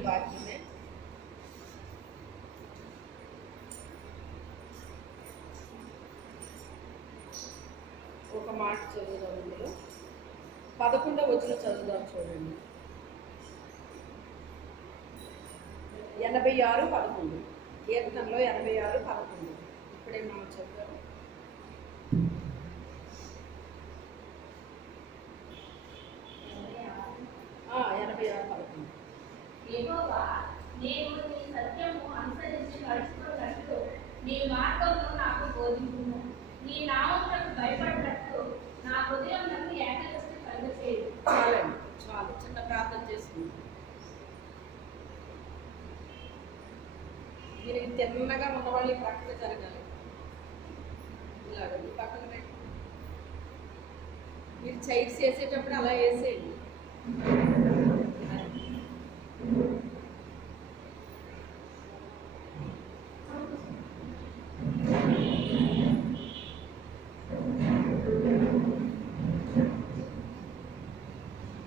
దేవుని వాక్యమే. ఒక మాట చదువుదాం. ఇందులో 11వ వచనం చదువుదాం. చూడండి, 86:11 కీర్తనలో 86:11 ఇప్పుడే మనం చదువుతాం. యెహోవా, నేను నీ సత్యము అనుసరించి నడుచుకున్నట్టు నీ మార్గమును నాకు బోధించుము. నీ నామమునకు భయపడినట్టు నా హృదయం నాకు ఏకాగ్రత కలుగచేయు. చాలండి, చాలు. చిన్న ప్రార్థన చేసుకుంటాం. దీనికి తిన్నగా ఉన్నవాళ్ళు ఈ ప్రక్కన జరగాలి. ఇలాగ ఈ పక్కన పెట్టి మీరు చైర్స్ వేసేటప్పుడు అలా వేసేయండి.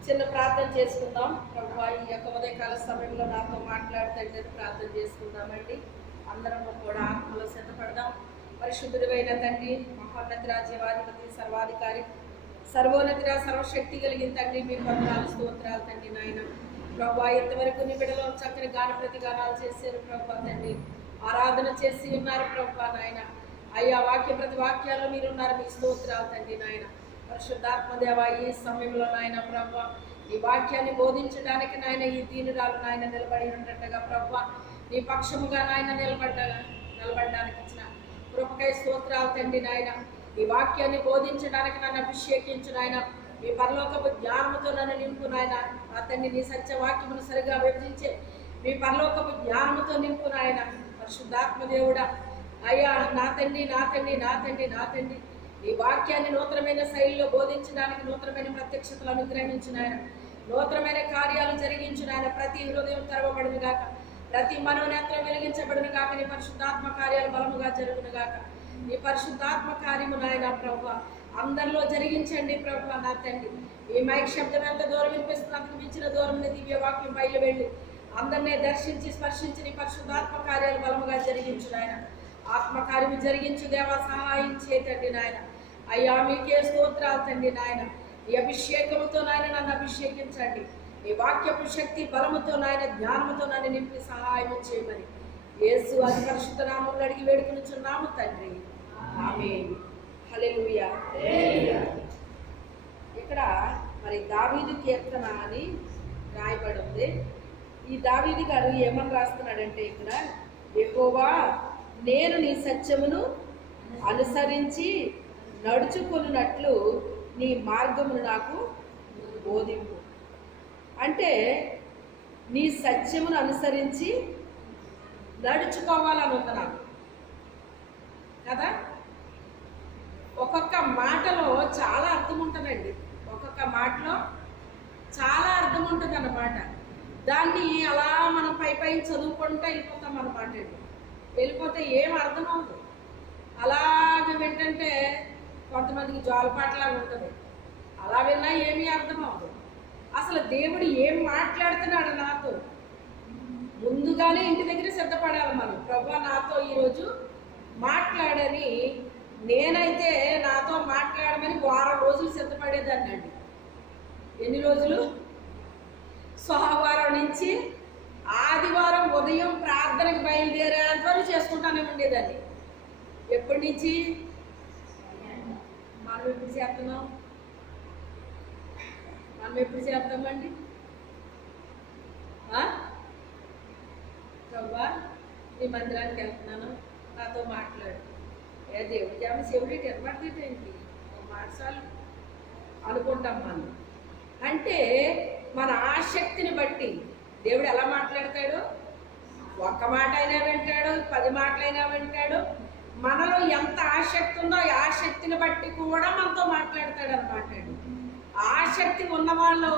చిన్న ప్రార్థన చేసుకుందాం. ప్రభువా, ఈ యొక్క ఉదయకాల సమయంలో నాతో మాట్లాడుతుంటే ప్రార్థన చేసుకుందామండి. అందరం కూడా ఆత్మలో సిద్ధపడదాం. పరిశుద్ధుడైన తండ్రి, మహోన్నత రాజ్యవాధిపతి, సర్వాధికారి, సర్వోన్నతిర, సర్వశక్తి కలిగిన తండ్రి, మీకు వందనాలు, స్తోత్రాలు తండ్రి. నాయన ప్రభువా, ఇంతవరకు నీ బిడ్డలో చక్కని గాన ప్రతిగానాలు చేశారు ప్రభువా తండ్రి. ఆరాధన చేసి ఉన్నారు ప్రభువా నాయన. అయ్యా, వాక్య ప్రతి వాక్యాల్లో మీరున్నారు. మీ స్తోత్రాలు తండ్రి. నాయన పరిశుద్ధాత్మదేవ, ఈ సమయంలో నాయన ప్రభువా ఈ వాక్యాన్ని బోధించడానికి నాయన ఈ దీనురాలు నాయన నిలబడి ఉన్నట్టుగా ప్రభువా నీ పక్షముగా నాయన నిలబడడానికి ఇచ్చిన కృపకై స్తోత్రాలు తండ్రి. నాయన ఈ వాక్యాన్ని బోధించడానికి నన్ను అభిషేకించు నాయన. మీ పరలోకపు జ్ఞానముతో నన్ను నింపు నాయన. నా తండ్రి, నీ సత్యవాక్యమును సరిగా విభజించే మీ పరలోకపు జ్ఞానముతో నింపు నాయన. పరిశుద్ధాత్మదేవుడా, అయ్యా నా తండ్రి, నా తండ్రి, నా తండ్రి, నా తండ్రి, ఈ వాక్యాన్ని నూతనమైన శైలిలో బోధించడానికి నూతనమైన ప్రత్యక్షతలు అనుగ్రహించిన ఆయన, నూతనమైన కార్యాలు జరిగించిన ఆయన. ప్రతి హృదయం తెరవబడును గాక, ప్రతి మనోనేత్రం వెలిగించబడును గాక. నీ పరిశుద్ధాత్మ కార్యాలు బలముగా జరుగును గాక. నీ పరిశుద్ధాత్మ కార్యము నాయన ప్రభువా అందరిలో జరిగించండి ప్రభువా నా తండ్రి. ఈ మైక్ శబ్దం ఎంత దూరం వినిపిస్తుంది, అంతకు మించిన దూరం దివ్య వాక్యం బయలు వెళ్ళి అందరినీ దర్శించి స్పర్శించి నీ పరిశుద్ధాత్మ కార్యాలు బలముగా జరిగించు నాయన. ఆత్మకార్యము జరిగించు దేవా, సహాయం చేతండి నాయన. అయ్యా, మీకే స్తోత్రాలు తండ్రి. నాయన ఈ అభిషేకముతో నాయన నన్ను అభిషేకించండి. ఈ వాక్యపు శక్తి బలముతో నాయన జ్ఞానముతో నన్ను నింపి సహాయం చేయమని యేసు అతి పరిశుద్ధ నామములో అడిగి వేడుకొనుచున్నాము తండ్రి. ఆమేన్. హల్లెలూయా. ఇక్కడ మరి దావీదు కీర్తన అని రాయబడి ఉంది. ఈ దావీదు గారు ఏమని రాస్తున్నాడంటే, ఇక్కడ యెహోవా, నేను నీ సత్యమును అనుసరించి నడుచుకున్నట్లు నీ మార్గమును నాకు బోధింపు. అంటే నీ సత్యమును అనుసరించి నడుచుకోవాలని ఉంది నాకు కదా. ఒక్కొక్క మాటలో చాలా అర్థం ఉంటుందండి. ఒక్కొక్క మాటలో చాలా అర్థం ఉంటుంది అన్నమాట. దాన్ని అలా మనం పై చదువుకుంటూ వెళ్ళిపోతాం అన్నమాట. వెళ్ళిపోతే ఏం అర్థం అవుతుంది. అలాగ వింటుంటే కొంతమందికి జోలపాటలాగా ఉంటుంది. అలా విన్నా ఏమీ అర్థం అవుతుంది. అసలు దేవుడు ఏం మాట్లాడుతున్నాడు నాతో ముందుగానే ఇంటి దగ్గర సిద్ధపడాలి మనం. ప్రభువా నాతో ఈరోజు మాట్లాడని, నేనైతే నాతో మాట్లాడమని వారం రోజులు సిద్ధపడేదాన్ని అండి. ఎన్ని రోజులు? సోమవారం నుంచి ఆదివారం ఉదయం ప్రార్థనకు బయలుదేరేంత వరకు చేసుకుంటానే ఉండేదాన్ని. ఎప్పటి నుంచి? మనం ఎప్పుడు చేస్తున్నాం? మనం ఎప్పుడు చేస్తామండి? ప్రభువా నీ మందిరానికి వెళ్తున్నాను, నాతో మాట్లాడు. ఏ దేవుడికి ఆమె శివుడి ఎనబడితేంటి మాటసాలు అనుకుంటాం మనం. అంటే మన ఆసక్తిని బట్టి దేవుడు ఎలా మాట్లాడతాడు? ఒక్క మాట అయినా వింటాడు, 10 మాటలైనా వింటాడు. మనలో ఎంత ఆసక్తి ఉందో ఆ ఆసక్తిని బట్టి కూడా మనతో మాట్లాడతాడు అన్నమాట. ఆసక్తి ఉన్న వాళ్ళు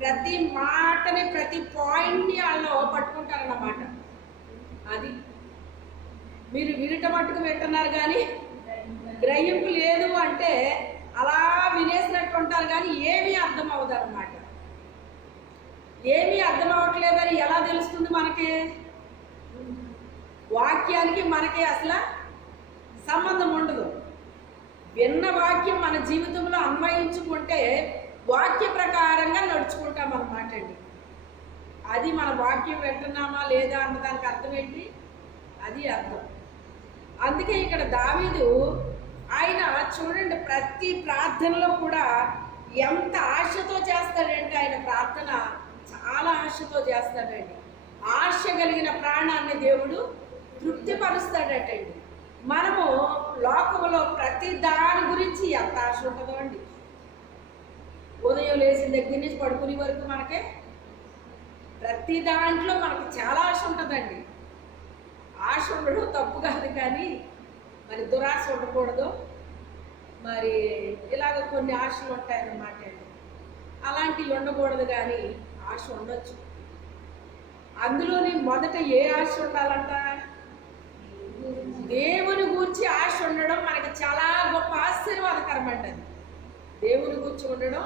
ప్రతి మాటని, ప్రతి పాయింట్ని వాళ్ళు పట్టుకుంటారన్నమాట. అది మీరు వినట మట్టుకు వింటున్నారు కానీ గ్రహింపు లేదు అంటే అలా వినేసినట్టు ఉంటారు కానీ ఏమీ అర్థం అవ్వదు అన్నమాట. ఏమీ అర్థం అవ్వట్లేదని ఎలా తెలుస్తుంది మనకి? వాక్యానికి మనకి అసలు సంబంధం ఉండదు. విన్న వాక్యం మన జీవితంలో అన్వయించుకుంటే వాక్య ప్రకారంగా నడుచుకుంటాం అన్నమాట అండి. అది మన వాక్యం వింటున్నామా లేదా అన్న దానికి అర్థం ఏంటి? అది అర్థం. అందుకే ఇక్కడ దావీదు ఆయన చూడండి, ప్రతి ప్రార్థనలో కూడా ఎంత ఆశతో చేస్తాడంటే, ఆయన ప్రార్థన చాలా ఆశతో చేస్తాడండి. ఆశ కలిగిన ప్రాణాన్ని దేవుడు తృప్తిపరుస్తాడటండి. మనము లోకంలో ప్రతి దాని గురించి ఎంత ఆశ ఉంటుందో అండి. ఉదయం లేచిన దగ్గర నుంచి పడుకునే వరకు మనకే ప్రతి దాంట్లో మనకి చాలా ఆశ ఉంటుందండి. ఆశ ఉండడం తప్పు కాదు, కానీ మరి దురాశ ఉండకూడదు. మరి ఇలాగ కొన్ని ఆశలు ఉంటాయన్నమాట అండి. అలాంటివి ఉండకూడదు, కానీ ఆశ ఉండొచ్చు. అందులోని మొదట ఏ ఆశ ఉండాలంట? దేవుని గూర్చి ఆశ ఉండడం మనకి చాలా గొప్ప ఆశీర్వాదకరం అండి. అది దేవుని గూర్చి ఉండడం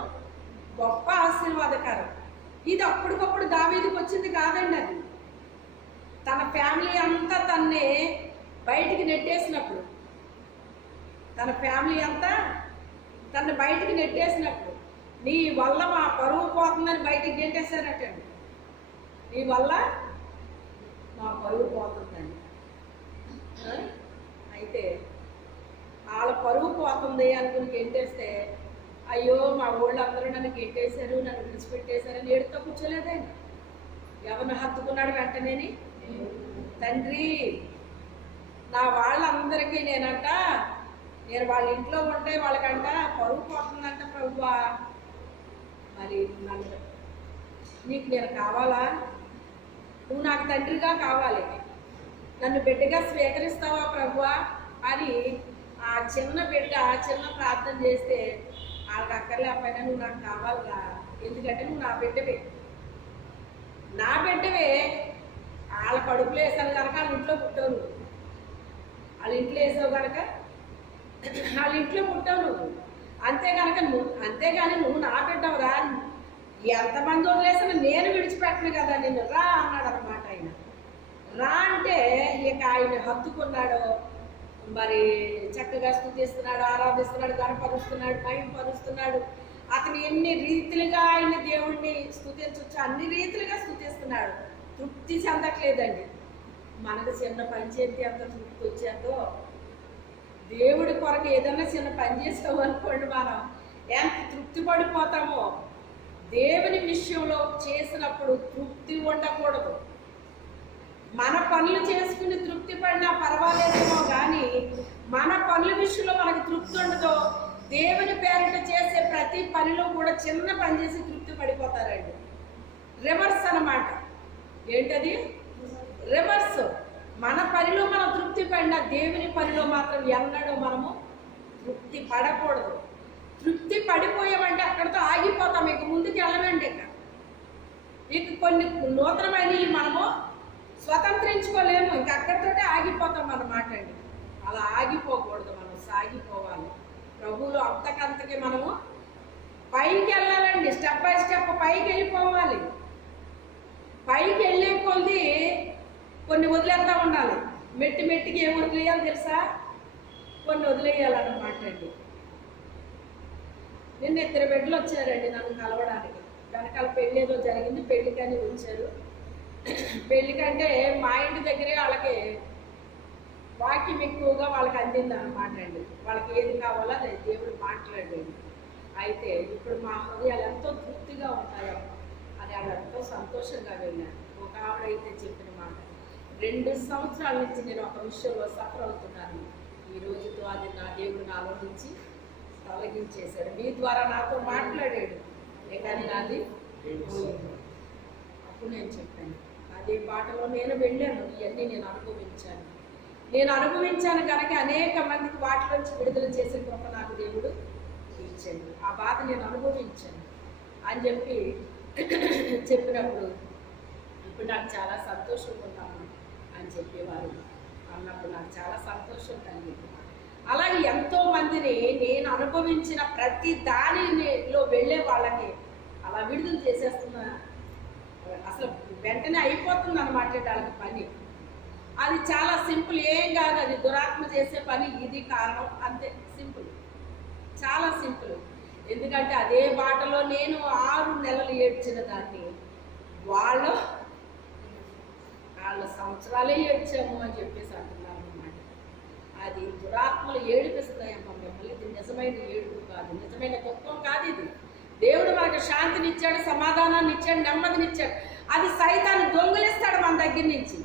గొప్ప ఆశీర్వాదకరం. ఇది అప్పటికప్పుడు దావీదుకి వచ్చింది కాదండి. అది తన ఫ్యామిలీ అంతా తన్నే బయటికి నెట్టేసినప్పుడు, తన ఫ్యామిలీ అంతా తను బయటికి నెట్టేసినప్పుడు, నీ వల్ల మా పరువు పోతుందని బయటికి గెంటేశారటండి. నీ వల్ల మా పరువు పోతుందండి. అయితే వాళ్ళ పరువు పోతుంది అనుకుని గెంటేస్తే, అయ్యో మా వాళ్ళందరూ నన్ను గెంటేశారు, నన్ను విడిచిపెట్టేశారని ఏడుతో కూర్చోలేదండి. ఎవరిని హత్తుకున్నాడు వెంటనేని? తండ్రి, నా వాళ్ళందరికీ నేను వాళ్ళ ఇంట్లో ఉంటే వాళ్ళకంట పరువు పోతుందంట ప్రభువా. మరి నన్ను నీకు నేను కావాలా? నువ్వు నాకు తండ్రిగా కావాలి, నన్ను బిడ్డగా స్వీకరిస్తావా ప్రభువా అని ఆ చిన్న బిడ్డ చిన్న ప్రార్థన చేస్తే, వాళ్ళకి అక్కర్లేకపోయినా నువ్వు నాకు కావాలిరా, ఎందుకంటే నువ్వు నా బిడ్డవే, నా బిడ్డవే. వాళ్ళ కడుపులో వేసాను కనుక వాళ్ళ ఇంట్లో పుట్టావు నువ్వు, వాళ్ళ ఇంట్లో వేసావు కనుక వాళ్ళ ఇంట్లో పుట్టావు నువ్వు. అంతేగాని నువ్వు నా బిడ్డవురా, ఎంతమంది వదిలేసినా నేను విడిచిపెట్టను కదా నిన్ను, రా అన్నాడు అన్నమాట. ఆయన రా అంటే ఇక ఆయన హత్తుకున్నాడు. మరి చక్కగా స్తుతిస్తున్నాడు, ఆరాధిస్తున్నాడు, గణపరుస్తున్నాడు, మహిమపరుస్తున్నాడు. అతను ఎన్ని రీతిలుగా ఆయన దేవుణ్ణి స్తుతించవచ్చు, అన్ని రీతిలుగా స్తుతిస్తున్నాడు. తృప్తి చెందట్లేదండి. మనకు చిన్న పని చేస్తే ఎంత తృప్తి వచ్చేందో, దేవుడి కొరకు ఏదన్నా చిన్న పని చేసామనుకోండి, మనం ఎంత తృప్తి పడిపోతామో. దేవుని విషయంలో చేసినప్పుడు తృప్తి ఉండకూడదు. మన పనులు చేసుకుని తృప్తి పడినా పర్వాలేదేమో, కానీ మన పనుల విషయంలో మనకు తృప్తి ఉండదో. దేవుని పేరిట చేసే ప్రతి పనిలో కూడా చిన్న పని చేసి తృప్తి పడిపోతారండి. రివర్స్ అన్నమాట. ఏంటది? రివర్స్. మన పనిలో మనం తృప్తి పడినా దేవుని పనిలో మాత్రం ఎన్నడూ మనము తృప్తి పడకూడదు. తృప్తి పడిపోయామంటే అక్కడితో ఆగిపోతాం, ఇక ముందుకు వెళ్ళమండి. ఇక కొన్ని నూతనమైనవి మనము స్వతంత్రించుకోలేము, ఇంక అక్కడితోటే ఆగిపోతాం అన్నమాట అండి. అలా ఆగిపోకూడదు, మనం సాగిపోవాలి. ప్రభువులో అంతకంతకి మనము పైకి వెళ్ళాలండి. స్టెప్ బై స్టెప్ పైకి వెళ్ళిపోవాలి. పైకి వెళ్ళే కొద్ది కొన్ని వదిలేస్తూ ఉండాలి. మెట్టికి ఏం వదిలేయాలి తెలుసా? కొన్ని వదిలేయాలన్నమాట అండి. నిన్న 2 బిడ్డలు వచ్చారండి నన్ను కలవడానికి. వెనకాల పెళ్ళి ఏదో జరిగింది, పెళ్ళికని వచ్చారు. పెళ్ళికంటే మా ఇంటి దగ్గరే వాళ్ళకి వాక్యం ఎక్కువగా వాళ్ళకి అందింది అన్నమాట అండి. వాళ్ళకి ఏది కావాలో అది దేవుడు మాట్లాడండి. అయితే ఇప్పుడు మా హృదయాలు ఎంతో తృప్తిగా ఉంటాయో అని వాళ్ళు ఎంతో సంతోషంగా వెళ్ళారు. ఒక ఆవిడైతే చెప్పిన మాట, 2 సంవత్సరాల నుంచి నేను ఒక విషయంలో సఫర్ అవుతున్నాను, ఈ రోజుతో అది నా దేవుడు నాలో నుంచి తొలగించేశాడు, మీ ద్వారా నాతో మాట్లాడాడు, కానీ నాది. అప్పుడు నేను చెప్పాను, అదే బాటలో నేను వెళ్ళాను, ఇవన్నీ నేను అనుభవించాను కనుక అనేక మందికి వాటిలోంచి విడుదల చేసే కృప నాకు దేవుడు ఇచ్చాడు. ఆ బాధ నేను అనుభవించాను అని చెప్పి చెప్పినప్పుడు ఇప్పుడు నాకు చాలా సంతోషంగా ఉన్నాను అని చెప్పేవారు. అన్నప్పుడు నాకు చాలా సంతోషం కలిగింది. అలాగే ఎంతో మందిని నేను అనుభవించిన ప్రతి దానిలో వెళ్ళే వాళ్ళకి అలా విడుదల చేసేస్తున్నా అసలు వెంటనే అయిపోతుంది అనమాట వాళ్ళకి పని. అది చాలా సింపుల్, ఏం కాదు, అది దురాత్మ చేసే పని, ఇది కారణం, అంతే, సింపుల్, చాలా సింపుల్. ఎందుకంటే అదే బాటలో నేను 6 నెలలు ఏడ్చిన దాన్ని వాళ్ళ సంవత్సరాలే ఏడ్చాము అని చెప్పేసి అంటున్నారు అన్నమాట. అది దురాత్మలు ఏడిపిస్తాయమ్మ మిమ్మల్ని. ఇది నిజమైన ఏడుపు కాదు, నిజమైన దుఃఖం కాదు ఇది. దేవుడు మనకు శాంతినిచ్చాడు, సమాధానాన్ని ఇచ్చాడు, నెమ్మదినిచ్చాడు. అది సైతాన్ని దొంగిలిస్తాడు మన దగ్గర నుంచి.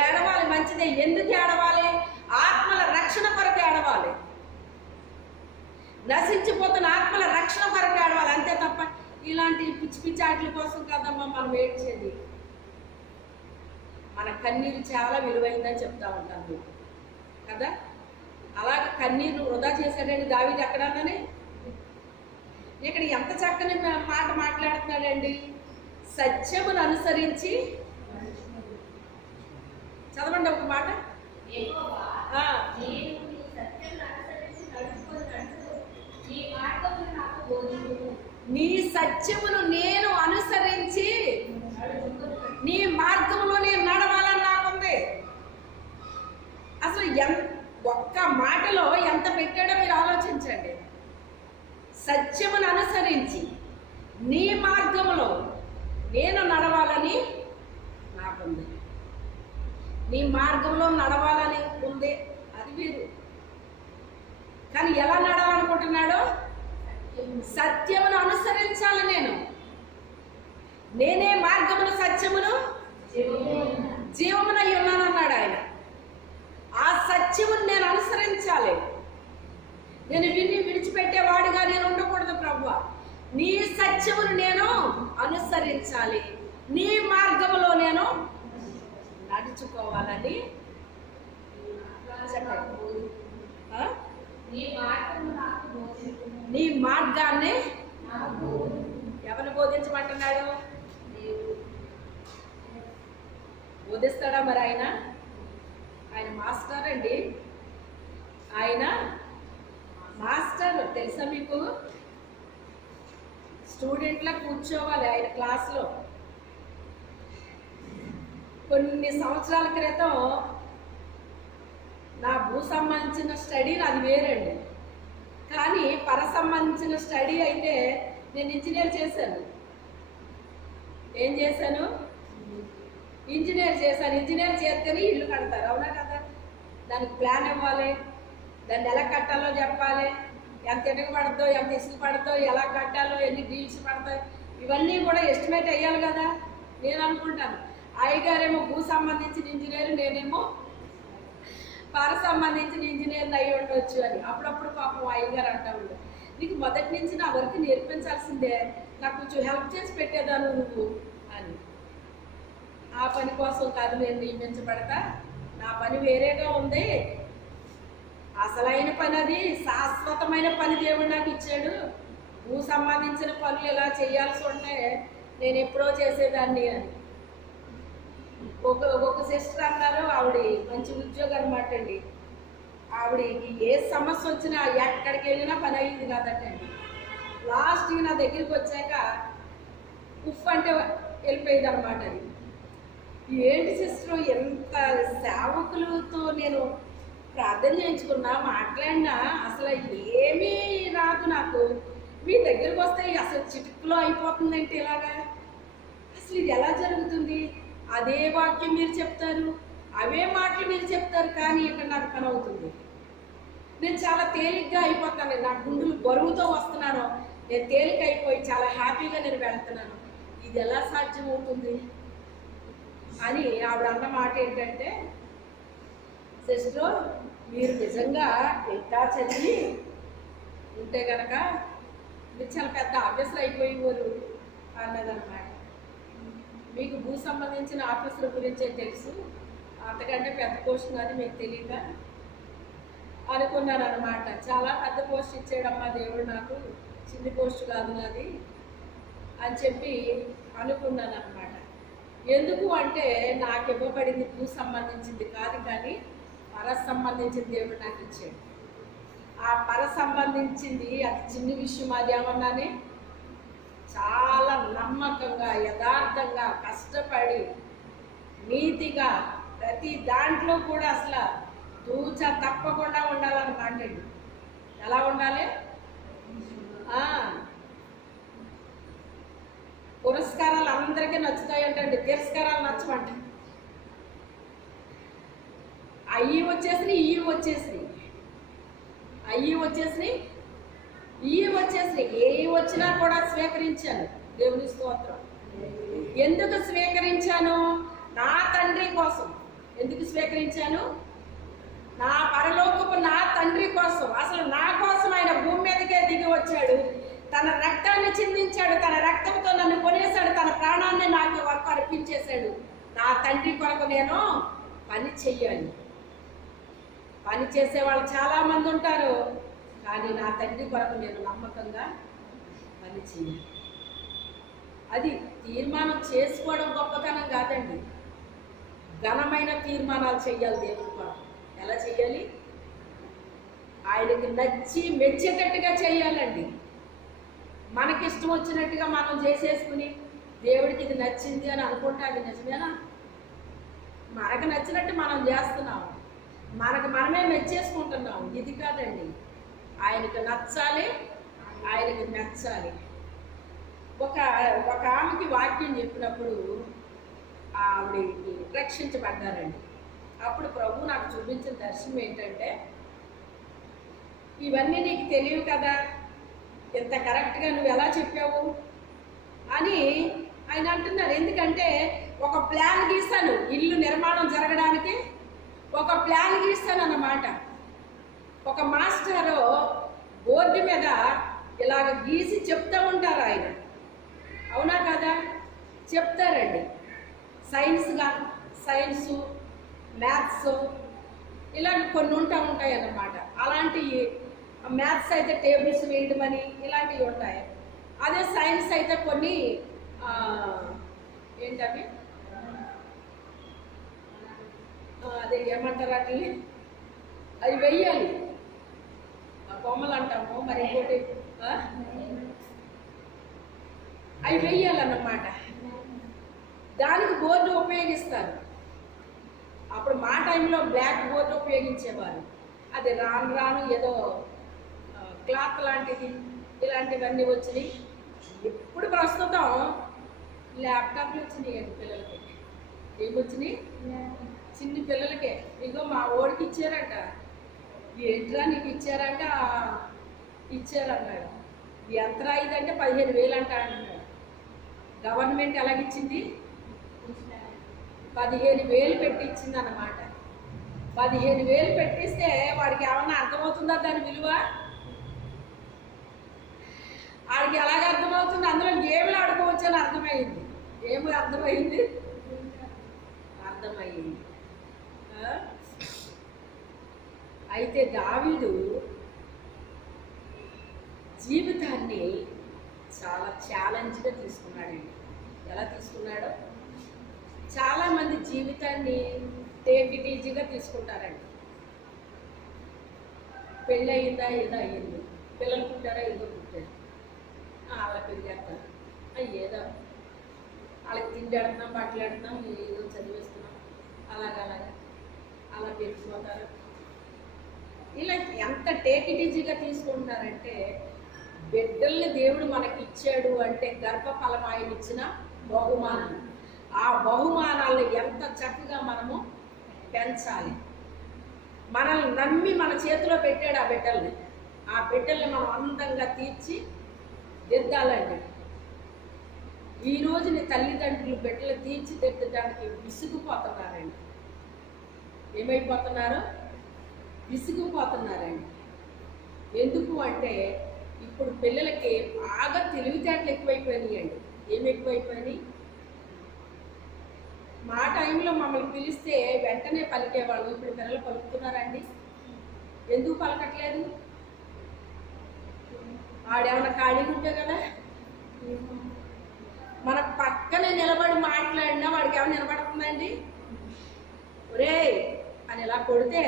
ఏడవాలి మంచిదే. ఎందుకు ఏడవాలి? ఆత్మల రక్షణ కొరకు ఏడవాలి. నశించిపోతున్న ఆత్మల రక్షణ కొరకు ఏడవాలి, అంతే తప్ప ఇలాంటి పిచ్చి పిచ్చి ఆటల కోసం కదమ్మా మనం ఏడ్చేది. మన కన్నీరు చాలా విలువైందని చెప్తా ఉంటాను మీకు కదా. అలాగే కన్నీరు వృధా చేశాడండి దావీదు ఎక్కడన్నానే. ఇక్కడ ఎంత చక్కని మాట మాట్లాడుతున్నాడండి. సత్యమును అనుసరించి, చదవండి ఒక మాట. నీ సత్యమును నేను అనుసరించి నీ మార్గంలో నేను నడవాలని నాకుంది. అసలు ఒక్క మాటలో ఎంత పెట్టాడో మీరు ఆలోచించండి. సత్యమును అనుసరించి నీ మార్గంలో నేను నడవాలని నాకుంది. నీ మార్గంలో నడవాలని ఉంది, అది వీరు. కానీ ఎలా నడవాలనుకుంటున్నాడో, సత్యమును అనుసరించాలి. నేనే మార్గమును సత్యమును జీవమునై ఉన్నానన్నాడు ఆయన. ఆ సత్యమును నేను అనుసరించాలి. నేను విని విడిచిపెట్టేవాడిగా నేను ఉండకూడదు ప్రభువా. నీ సత్యమును నేను అనుసరించాలి, నీ మార్గములో నేను నడుచుకోవాలని చెప్పండి. నీ మార్గాన్ని ఎవరు బోధించమంటున్నాడు? బోధిస్తాడా మరి ఆయన? ఆయన మాస్టర్ అండి. ఆయన మాస్టర్ తెలుసా మీకు? స్టూడెంట్లా కూర్చోవాలి ఆయన క్లాస్లో. కొన్ని సంవత్సరాల క్రితం నా భూ సంబంధించిన స్టడీ అది వేరండి. కానీ పర సంబంధించిన స్టడీ అయితే నేను ఇంజనీర్ చేశాను. ఏం చేశాను? ఇంజనీర్ చేశాను. ఇంజనీర్ చేస్తేనే ఇల్లు కడతారు, అవునా కదా? దానికి ప్లాన్ ఇవ్వాలి, దాన్ని ఎలా కట్టాలో చెప్పాలి, ఎంత ఇటుక పడద్దో, ఎంత ఇసుక పడద్దో, ఎలా కట్టాలో, ఎన్ని డీల్స్ పడతాయి, ఇవన్నీ కూడా ఎస్టిమేట్ అయ్యాలి కదా. నేను అనుకుంటాను అయ్యగారేమో భూ సంబంధించిన ఇంజనీర్, నేనేమో పర సంబంధించిన ఇంజనీర్ని అయ్యి ఉండొచ్చు అని. అప్పుడప్పుడు పాపం అయ్యగారు అంటా ఉండే, నీకు మొదటి నుంచి నా వర్క్ నేర్పించాల్సిందే, నాకు కొంచెం హెల్ప్ చేసి పెట్టేదాను నువ్వు అని. ఆ పని కోసం కాదు నేను నియమించబడతా, నా పని వేరేగా ఉంది. అసలైన పని అది, శాశ్వతమైన పని దేవుడు నాకు ఇచ్చాడు. భూ సంబంధించిన పనులు ఇలా చేయాల్సి ఉంటే నేను ఎప్పుడో చేసేదాన్ని అని. ఒక సిస్టర్ అన్నారు, ఆవిడ మంచి ఉద్యోగం అనమాట అండి. ఆవిడకి ఏ సమస్య వచ్చినా ఎక్కడికి వెళ్ళినా పని అయ్యింది కాదటండి. లాస్ట్కి నా దగ్గరికి వచ్చాక ఉఫ్ అంటే వెళ్ళిపోయింది అనమాట. అది ఏంటి సిస్టర్, ఎంత సేవకులతో నేను ప్రార్థన చేయించుకున్నా, మాట్లాడినా అసలు ఏమీ రాదు నాకు. మీ దగ్గరికి వస్తే అసలు చిటుకులో అయిపోతుందంటే ఇలాగా, అసలు ఇది ఎలా జరుగుతుంది? అదే వాక్యం మీరు చెప్తారు, అవే మాటలు మీరు చెప్తారు, కానీ ఇక్కడ నాకు పని అవుతుంది. నేను చాలా తేలిగ్గా అయిపోతాను, నా గుండెలు బరువుతో వస్తున్నాను, నేను తేలిక అయిపోయి చాలా హ్యాపీగా నేను వెళ్తున్నాను. ఇది ఎలా సాధ్యం అవుతుంది అని ఆవిడ అన్న మాట ఏంటంటే, సిస్టర్ మీరు నిజంగా ఇంకా చదివి ఉంటే కనుక మీరు చాలా పెద్ద ఆఫీసర్ అయిపోయేవారు అన్నదన్నమాట. మీకు భూ సంబంధించిన ఆఫీసుల గురించే తెలుసు, అంతకంటే పెద్ద పోస్ట్ అది మీకు తెలియక అనుకున్నాను అనమాట. చాలా పెద్ద పోస్ట్ ఇచ్చాడమ్మా దేవుడు నాకు, చిన్న పోస్ట్ కాదు నాది అని చెప్పి అనుకున్నాను అనమాట. ఎందుకు అంటే నాకు ఇవ్వబడింది భూ సంబంధించింది కాదు, కానీ పర సంబంధించిన దేవుడు నాకు ఇచ్చాడు. ఆ పర సంబంధించింది అది చిన్న విషయం, అది ఏమన్నానే చాలా నమ్మకంగా యథార్థంగా కష్టపడి నీతిగా ప్రతి దాంట్లో కూడా అసలు తూచ తప్పకుండా ఉండాలన్నమాట అండి. ఎలా ఉండాలి? పురస్కారాలు అందరికీ నచ్చుతాయంటండి, తిరస్కారాలు నచ్చమంట. అయ్యి వచ్చేసినాయి, ఇవి వచ్చేసినాయి, అయ్యి వచ్చేసినాయి, ఇవి వచ్చేసినాయి. ఏ వచ్చినా కూడా స్వీకరించాను. దేవుని స్తోత్రం. ఎందుకు స్వీకరించాను? నా తండ్రి కోసం. ఎందుకు స్వీకరించాను? నా పరలోకపు నా తండ్రి కోసం. అసలు నా కోసం ఆయన భూమి మీదకే దిగి వచ్చాడు, తన రక్తాన్ని చిందించాడు, తన రక్తంతో నన్ను కొనేశాడు, తన ప్రాణాన్ని నాకు వరకు అర్పించేశాడు. నా తండ్రి కొరకు నేను పని చెయ్యాలి. పని చేసే వాళ్ళు చాలామంది ఉంటారు, కానీ నా తండ్రి కొరకు నేను నమ్మకంగా పని చేయాలి. అది తీర్మానం చేసుకోవడం గొప్పతనం కాదండి, ఘనమైన తీర్మానాలు చెయ్యాలి దేవుని కొరకు. ఎలా చెయ్యాలి? ఆయనకి నచ్చి మెచ్చేటట్టుగా చెయ్యాలండి. మనకిష్టం వచ్చినట్టుగా మనం చేసేసుకుని దేవుడికి ఇది నచ్చింది అని అనుకుంటే అది నిజమేనా? మనకు నచ్చినట్టు మనం చేస్తున్నాము, మనకు మనమే మెచ్చేసుకుంటున్నాము. ఇది కాదండి. ఆయనకు నచ్చాలి, ఆయనకు మెచ్చాలి. ఒక ఆమెకి వాక్యం చెప్పినప్పుడు ఆవిడకి రక్షించబడ్డారండి. అప్పుడు ప్రభు నాకు చూపించిన దర్శనం ఏంటంటే, ఇవన్నీ నీకు తెలియవు కదా, ఎంత కరెక్ట్గా నువ్వు ఎలా చెప్పావు అని ఆయన అంటున్నారు. ఎందుకంటే ఒక ప్లాన్ గీస్తాను, ఇల్లు నిర్మాణం జరగడానికి ఒక ప్లాన్ గీస్తాను అన్నమాట. ఒక మాస్టరు బోర్డు మీద ఇలాగ గీసి చెప్తూ ఉంటారు ఆయన. అవునా కదా? చెప్తారండి. సైన్సు, మ్యాథ్స్ ఇలాంటి కొన్ని ఉంటాయి అన్నమాట. అలాంటి మ్యాథ్స్ అయితే టేబుల్స్ వేయడం అని ఇలాంటివి ఉంటాయి. అదే సైన్స్ అయితే కొన్ని ఏంటవి, అదే ఏమంటారు వాటిని, అవి వెయ్యాలి, బొమ్మలు అంటాము, మరి ఇంకోటి అవి వెయ్యాలన్నమాట. దానికి బోర్డు ఉపయోగిస్తారు. అప్పుడు మా టైంలో బ్లాక్ బోర్డు ఉపయోగించేవారు. అది రాను రాను ఏదో క్లాత్ లాంటిది ఇలాంటివన్నీ వచ్చినాయి. ఇప్పుడు ప్రస్తుతం ల్యాప్టాప్లు వచ్చినాయి పిల్లలకి. ఏమొచ్చినాయి? చిన్న పిల్లలకే. ఇగో మా ఓడికి ఇచ్చారట. ఏంట్రా నీకు ఇచ్చారంట? ఇచ్చారన్నాడు. ఎంత ఇదంటే 15,000 అంట అంటున్నాడు. గవర్నమెంట్ ఎలాగిచ్చింది? 15,000 పెట్టి ఇచ్చింది అన్నమాట. 15,000 పెట్టిస్తే వాడికి ఏమన్నా అర్థమవుతుందా దాని విలువ? వాడికి ఎలాగ అర్థమవుతుంది? అందులో గేమ్లు ఆడుకోవచ్చు అని అర్థమైంది. ఏమో అర్థమైంది? అర్థమైంది. అయితే దావీదు జీవితాన్ని చాలా ఛాలెంజ్గా తీసుకున్నాడండి. ఎలా తీసుకున్నాడో, చాలామంది జీవితాన్ని టేక్ ఇట్ ఈజీగా తీసుకుంటారండి. పెళ్ళి అయిందా? ఏదో అయ్యింది. పిల్లలు పుట్టారా? ఏదో పుట్టారు. అలా పెరిగేస్తారు. ఏదో వాళ్ళకి తిండి ఆడుతున్నాం, బట్టలు ఆడుతున్నాం, ఏదో చదివేస్తున్నాం, అలాగా అలా పెరిగిపోతారు. ఇలా ఎంత టేక్ ఇట్ ఈజీగా తీసుకుంటున్నారంటే, బిడ్డల్ని దేవుడు మనకి ఇచ్చాడు అంటే గర్భఫలం ఆయన ఇచ్చిన బహుమానం. ఆ బహుమానాలను ఎంత చక్కగా మనము పెంచాలి. మనల్ని నమ్మి మన చేతిలో పెట్టాడు ఆ బిడ్డల్ని. ఆ బిడ్డల్ని మనం అందంగా తీర్చి దిద్దాలండి. ఈ రోజుని తల్లిదండ్రులు బిడ్డలు తీర్చిదిద్దడానికి విసుగుపోతున్నారండి. ఏమైపోతున్నారు? విసుగుపోతున్నారండి. ఎందుకు అంటే ఇప్పుడు పిల్లలకి బాగా తెలివితేటలు ఎక్కువైపోయినాయండి. ఏమి ఎక్కువైపోయినాయి? మా టైంలో మమ్మల్ని పిలిస్తే వెంటనే పలికేవాళ్ళు. ఇప్పుడు పిల్లలు పలుకుతున్నారండి. ఎందుకు పలకట్లేదు? ఆడేమన్నా ఖాళీగా ఉంటే కదా, మన పక్కనే నిలబడి మాట్లాడినా వాడికి ఏమైనా నిలబడుతుందండి? ఒరే అని ఇలా కొడితే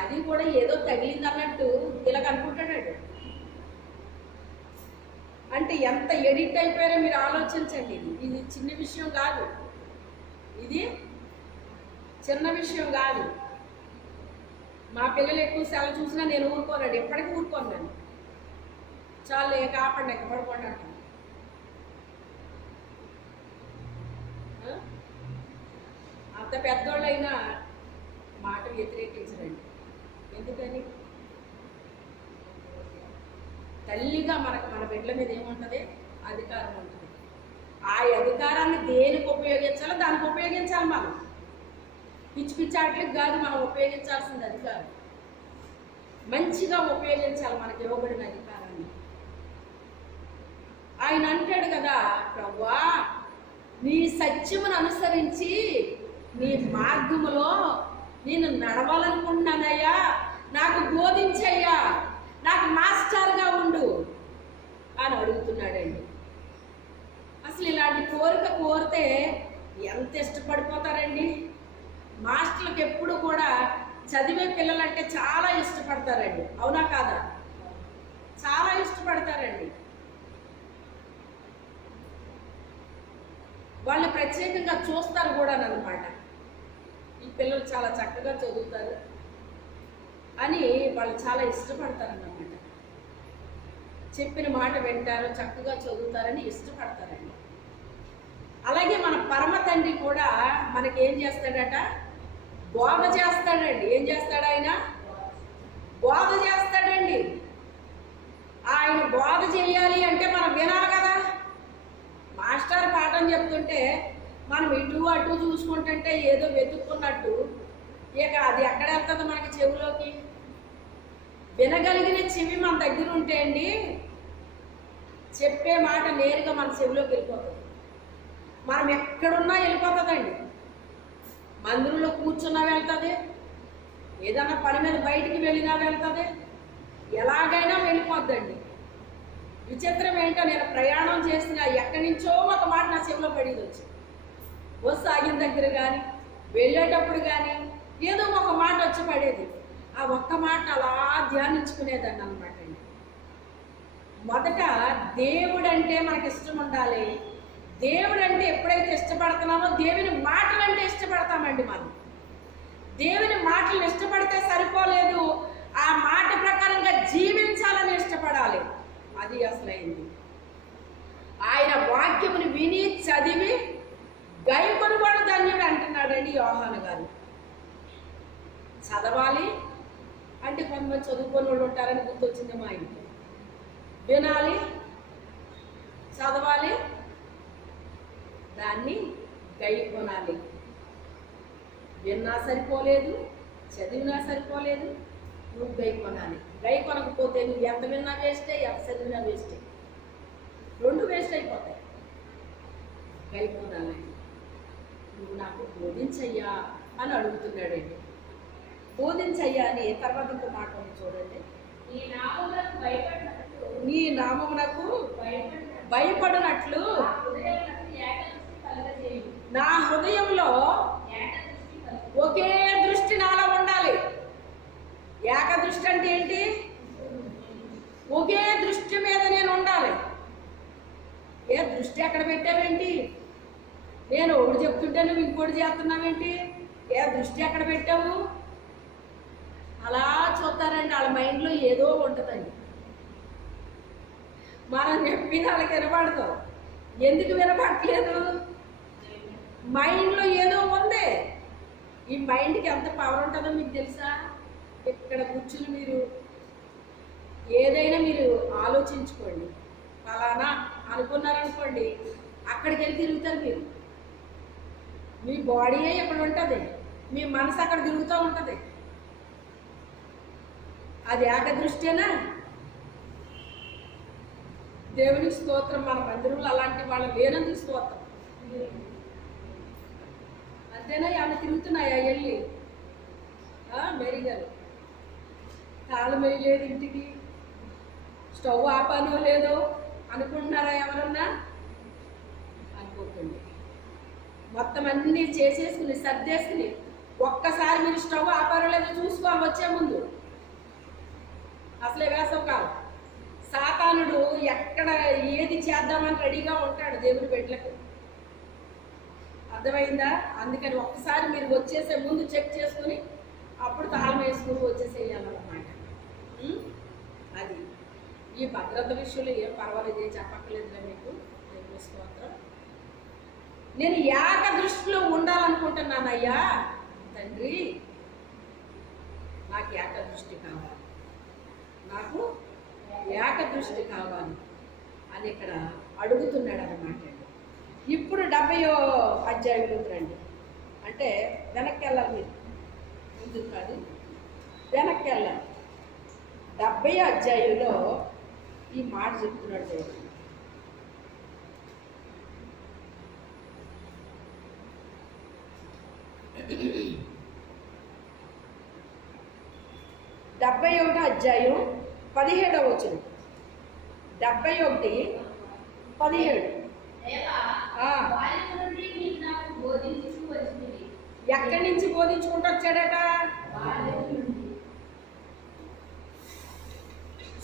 అది కూడా ఏదో తగిలింది అన్నట్టు ఇలా కనుక్కుంటాడు. అంటే ఎంత ఎడిక్ట్ అయిపోయారో మీరు ఆలోచించండి. ఇది చిన్న విషయం కాదు, ఇది చిన్న విషయం కాదు. మా పిల్లలు ఎక్కువ సెలవు చూసినా నేను ఊరుకోనండి, ఎప్పటికీ ఊరుకోను నేను. చాలు కాపండి పడుకోండి అంటాను. అంత పెద్దోళ్ళైనా మాట వ్యతిరేకించరండి. ఎందుకని? తల్లిగా మనకు మన బిడ్డల మీద ఏముంటుంది? అధికారం ఉంటుంది. ఆ అధికారాన్ని దేనికి ఉపయోగించాలో దానికి ఉపయోగించాలి. మనం పిచ్చి పిచ్చి ఆటలకు కాదు మనం ఉపయోగించాల్సింది అధికారం. మంచిగా ఉపయోగించాలి మనకి ఇవ్వబడిన అధికారాన్ని. ఆయన అంటాడు కదా, ప్రభువా నీ సత్యమును అనుసరించి నీ మార్గములో నేను నడవాలనుకుంటున్నానయ్యా, నాకు బోధించయ్యా, నాకు మాస్టర్గా ఉండు అని అడుగుతున్నాడండి. అసలు ఇలాంటి కోరిక కోరితే ఎంత ఇష్టపడిపోతారండి. మాస్టర్లకు ఎప్పుడు కూడా చదివే పిల్లలంటే చాలా ఇష్టపడతారండి. అవునా కాదా? చాలా ఇష్టపడతారండి. వాళ్ళు ప్రత్యేకంగా చూస్తారు కూడా అన్నమాట. ఈ పిల్లలు చాలా చక్కగా చదువుతారు అని వాళ్ళు చాలా ఇష్టపడతారన్నమాట. చెప్పిన మాట వింటారు, చక్కగా చదువుతారని ఇష్టపడతారండి. అలాగే మన పరమ తండ్రి కూడా మనకేం చేస్తాడట? బోధ చేస్తాడండి. ఏం చేస్తాడు ఆయన? బోధ చేస్తాడండి. ఆయన బోధ చేయాలి అంటే మనం వినాలి కదా. మాస్టర్ పాఠం చెప్తుంటే మనం ఇటు అటు చూసుకుంటుంటే ఏదో వెతుక్కున్నట్టు ఇక అది ఎక్కడ వెళ్తుంది మనకి చెవిలోకి? వినగలిగిన చెవి మన దగ్గర ఉంటే అండి చెప్పే మాట నేరుగా మన చెవిలోకి వెళ్ళిపోతుంది. మనం ఎక్కడున్నా వెళ్ళిపోతుందండి. మందిరంలో కూర్చున్నా వెళ్తుంది, ఏదన్నా పని మీద బయటికి వెళ్ళినా వెళ్తుంది, ఎలాగైనా వెళ్ళిపోద్దండి. విచిత్రం ఏంటో, నేను ప్రయాణం చేసిన ఎక్కడి నుంచో ఒక మాట నా చెవిలో పడేది వచ్చి, బస్సు ఆగిన దగ్గర కానీ వెళ్ళేటప్పుడు కానీ ఏదో ఒక మాట వచ్చి పడేది. ఆ ఒక్క మాట అలా ధ్యానించుకునేదాన్ని అనమాట అండి. మొదట దేవుడు అంటే మనకి ఇష్టం ఉండాలి. దేవుడు అంటే ఎప్పుడైతే ఇష్టపడుతున్నామో దేవుని మాటలు అంటే ఇష్టపడతామండి. మనం దేవుని మాటలను ఇష్టపడితే సరిపోలేదు, ఆ మాట ప్రకారంగా జీవించాలని ఇష్టపడాలి. అది అసలైంది. ఆయన వాక్యముని విని చదివి గైకొనువాడు ధన్యుడు అంటున్నాడండి యోహాను గారు. చదవాలి అంటే కొంతమంది చదువుకొని వాళ్ళు ఉంటారని గుర్తొచ్చింది మా ఇంట్లో. వినాలి, చదవాలి, దాన్ని గైకొనాలి. విన్నా సరిపోలేదు, చదివినా సరిపోలేదు, నువ్వు గైకొనాలి. గైకొనకపోతే నువ్వు ఎంత విన్నా వేస్టే, ఎంత చదివినా వేస్టే, రెండు వేస్ట్ అయిపోతాయి. గైకొనాలి. నువ్వు నాకు బోధించయ్యా అని అడుగుతున్నాడండి. బోధించయ్యా అని తర్వాత ఇంకో మాట ఉంది చూడండి. నీ నామమునకు భయపడినట్లు నీ నామమునకు భయపడినట్లు నా హృదయంలో ఒకే దృష్టి నాలో ఉండాలి. ఏకదృష్టి అంటే ఏంటి? ఒకే దృష్టి మీద నేను ఉండాలి. ఏ దృష్టి ఎక్కడ పెట్టావేంటి? నేను ఒకటి చెప్తుంటే నువ్వు ఇంకోటి చేస్తున్నావేంటి? ఏ దృష్టి ఎక్కడ పెట్టావు? అలా చూస్తారండి. వాళ్ళ మైండ్లో ఏదో ఉంటుందండి. మనం చెప్పిన వాళ్ళకి వినపడదు. ఎందుకు వినపడట్లేదు? మైండ్లో ఏదో ఉంది. ఈ మైండ్కి ఎంత పవర్ ఉంటుందో మీకు తెలుసా? ఇక్కడ కూర్చుని మీరు ఏదైనా మీరు ఆలోచించుకోండి. ఫలానా అనుకున్నారనుకోండి, అక్కడికి వెళ్ళి తిరుగుతారు మీరు. మీ బాడీయే ఇక్కడ ఉంటుంది, మీ మనసు అక్కడ తిరుగుతూ ఉంటుంది. అది ఏకదృష్టేనా? దేవునికి స్తోత్రం. మన మందిరంలో అలాంటి వాళ్ళు లేనందుకు స్తోత్రం. అంతేనా? ఆమె తిరుగుతున్నాయా వెళ్ళి? మేరీ గారు తాళం వేయలేదు ఇంటికి, స్టవ్ ఆపానో లేదో అనుకుంటున్నారా ఎవరన్నా? అనుకోకండి. మొత్తం అన్నీ చేసేసుకుని సర్దేసుకుని ఒక్కసారి మీరు స్టవ్ ఆపారో లేదో చూసుకోవాలి వచ్చే ముందు. అసలే వేసవ కాలం. సాతాను సాతానుడు ఎక్కడ ఏది చేద్దామని రెడీగా ఉంటాడు దేవుని బిడ్డలకు. అర్థమైందా? అందుకని ఒక్కసారి మీరు వచ్చేసే ముందు చెక్ చేసుకుని అప్పుడు తాళం వేసుకుని వచ్చేసేయాలన్నమాట. అది ఈ భద్రత విషయంలో ఏం పర్వాలేదు, ఏం చెప్పక్కర్లేదులే మీకు. దేవుని స్తోత్రం. నేను ఏక దృష్టిలో ఉండాలనుకుంటున్నానయ్యా తండ్రి, నాకు ఏక దృష్టి కావాలి, నాకు ఏక దృష్టి కావాలి అని ఇక్కడ అడుగుతున్నాడు అన్నమాట. ఇప్పుడు 70వ అధ్యాయంలోకి రండి. అంటే వెనక్కి వెళ్ళాలి, మీరు ముందుకు కాదు, వెనక్కి వెళ్ళాలి. 70వ అధ్యాయంలో ఈ మాట చెప్తున్నాడు దేవుడు. డెబ్బై 71వ అధ్యాయం 17వ వచనం. 71:17. ఎక్కడి నుంచి బోధించుకుంటూ వచ్చాడట?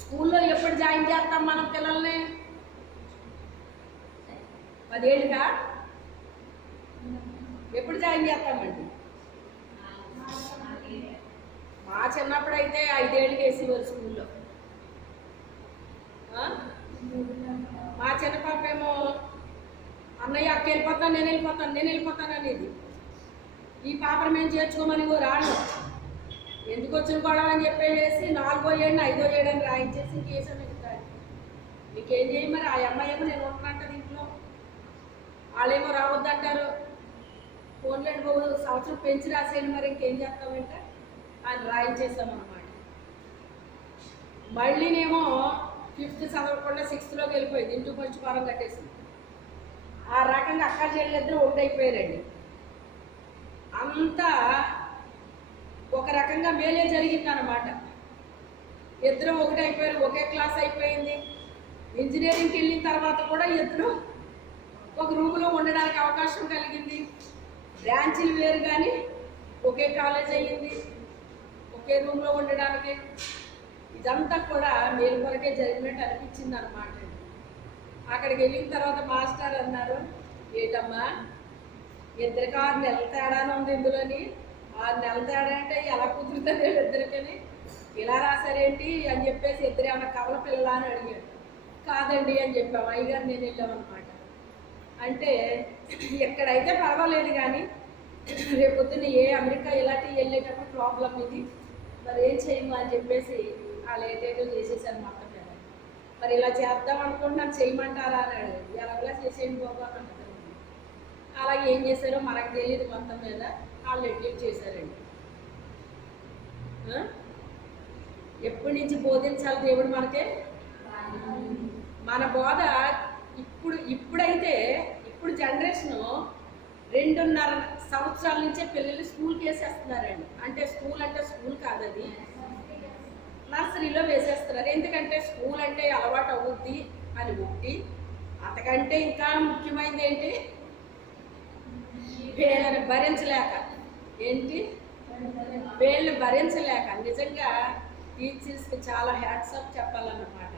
స్కూల్లో ఎప్పుడు జాయిన్ చేస్తాం మనం పిల్లల్ని? 10 ఏళ్ళుగా ఎప్పుడు జాయిన్ చేస్తామండి? మా చిన్నప్పుడు అయితే 5 ఏళ్ళకి వేసేవారు స్కూల్లో. మా చిన్న పాప ఏమో అన్నయ్య అక్క వెళ్ళిపోతాను, నేను వెళ్ళిపోతాను అనేది. ఈ పాపను మేము చేర్చుకోమని రాను, ఎందుకు వచ్చిన గొడవ అని చెప్పేసి 4వ ఏడు 5వ ఏడు అని రాయించేసి ఇంకేసాను. మీకేం చేయి మరి? ఆ అమ్మాయి ఏమో నేను ఉంటున్నట్టు ఇంట్లో, వాళ్ళేమో రావద్దంటారు. ఫోన్లేండి బాబు, సంవత్సరం పెంచి రాసేయండి, మరి ఇంకేం చేస్తామంటే అని రాయించేస్తామన్నమాట. మళ్ళీనేమో 5th చదవకుండా 6thలోకి వెళ్ళిపోయింది, ఇంటికి కొంచెం పారం కట్టేసింది. ఆ రకంగా అక్క చెల్లెలిద్దరూ ఒకటైపోయారండి. అంతా ఒక రకంగా మేలే జరిగిందన్నమాట. ఇద్దరు ఒకటైపోయారు, ఒకే క్లాస్ అయిపోయింది. ఇంజనీరింగ్కి వెళ్ళిన తర్వాత కూడా ఇద్దరు ఒక రూమ్లో ఉండడానికి అవకాశం కలిగింది. బ్రాంచీలు వేరు కానీ ఒకే కాలేజ్ అయ్యింది, ఒకే రూమ్లో ఉండడానికి. ఇదంతా కూడా మేలు కొరకే జరిగినట్టు అనిపించింది అన్నమాట. అక్కడికి వెళ్ళిన తర్వాత మాస్టర్ అన్నారు, ఏంటమ్మా 2 నెలల తేడానే ఉంది ఇందులోని. 6 నెలల తేడా అంటే ఎలా కుదురుతుంది వీళ్ళిద్దరికని? ఇలా రాశారేంటి అని చెప్పేసి ఇద్దరు ఏమన్నా కవల పిల్లలా అని అడిగాడు. కాదండి అని చెప్పాము. అయ్యగారు నేను వెళ్ళామన్నమాట. అంటే ఎక్కడైతే పర్వాలేదు కానీ రేపొద్దున అమెరికా ఇలాంటివి వెళ్ళేటప్పుడు ప్రాబ్లం ఇది, మరి ఏం చేయము అని చెప్పేసి వాళ్ళు ఏటేటో చేసేసారు మొత్తం మీద. మరి ఇలా చేద్దాం అనుకుంటున్నాను, చేయమంటారా అన్నాడు. ఎలాగలా చేసేయండి బాబు అని. అలాగే ఏం చేశారో మనకు తెలియదు. మొత్తం మీద వాళ్ళు ఎడ్యూట్ చేశారండి. ఎప్పటి నుంచి బోధించాలి దేవుడు మనకే? మన బోధ ఇప్పుడైతే ఇప్పుడు జనరేషను 2.5 సంవత్సరాల నుంచే పిల్లలు స్కూల్కి వేసేస్తున్నారండి. అంటే స్కూల్ కాదు, అది నర్సరీలో వేసేస్తున్నారు. ఎందుకంటే స్కూల్ అంటే అలవాటు అవుద్ది అని ఒకటి. అంతకంటే ఇంకా ముఖ్యమైనది ఏంటి? వీళ్ళని భరించలేక వీళ్ళని భరించలేక నిజంగా టీచర్స్కి చాలా హ్యాట్సాప్ చెప్పాలన్నమాట.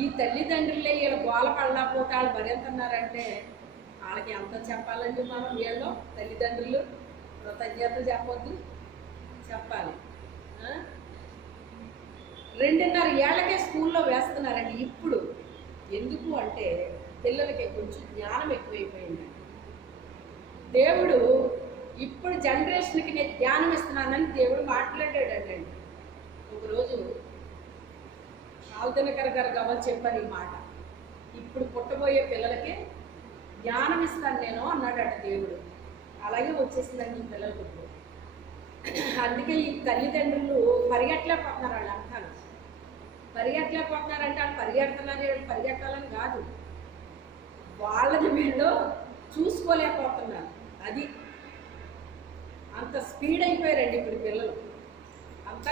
ఈ తల్లిదండ్రులే వీళ్ళ గోల పడలేకపోతే వాళ్ళు భరిస్తున్నారంటే వాళ్ళకి ఎంత చెప్పాలండి మనం? వీళ్ళు తల్లిదండ్రులు కృతజ్ఞతలు చెప్పొద్దు, చెప్పాలి. 2.5 ఏళ్ళకే స్కూల్లో వేస్తున్నారండి ఇప్పుడు. ఎందుకు అంటే పిల్లలకి కొంచెం జ్ఞానం ఎక్కువైపోయిందండి. దేవుడు ఇప్పుడు జనరేషన్కి నేను జ్ఞానం ఇస్తున్నానని దేవుడు మాట్లాడాడండి. ఒకరోజు ఆల్దినకర్ గారు గమని చెప్పారు ఈ మాట. ఇప్పుడు పుట్టబోయే పిల్లలకి జ్ఞానం ఇస్తాను నేను అన్నాడట దేవుడు. అలాగే వచ్చేసిందండి ఈ పిల్లలకు. అందుకే ఈ తల్లిదండ్రులు పరిగెట్టలేకపోతున్నారు. వాళ్ళు అంటారు పరిగెట్టలేకపోతున్నారంటే వాళ్ళు పరిగెట్టాలని కాదు, వాళ్ళని వీళ్ళు చూసుకోలేకపోతున్నారు. అది అంత స్పీడ్ అయిపోయారండి ఇప్పుడు పిల్లలు, అంత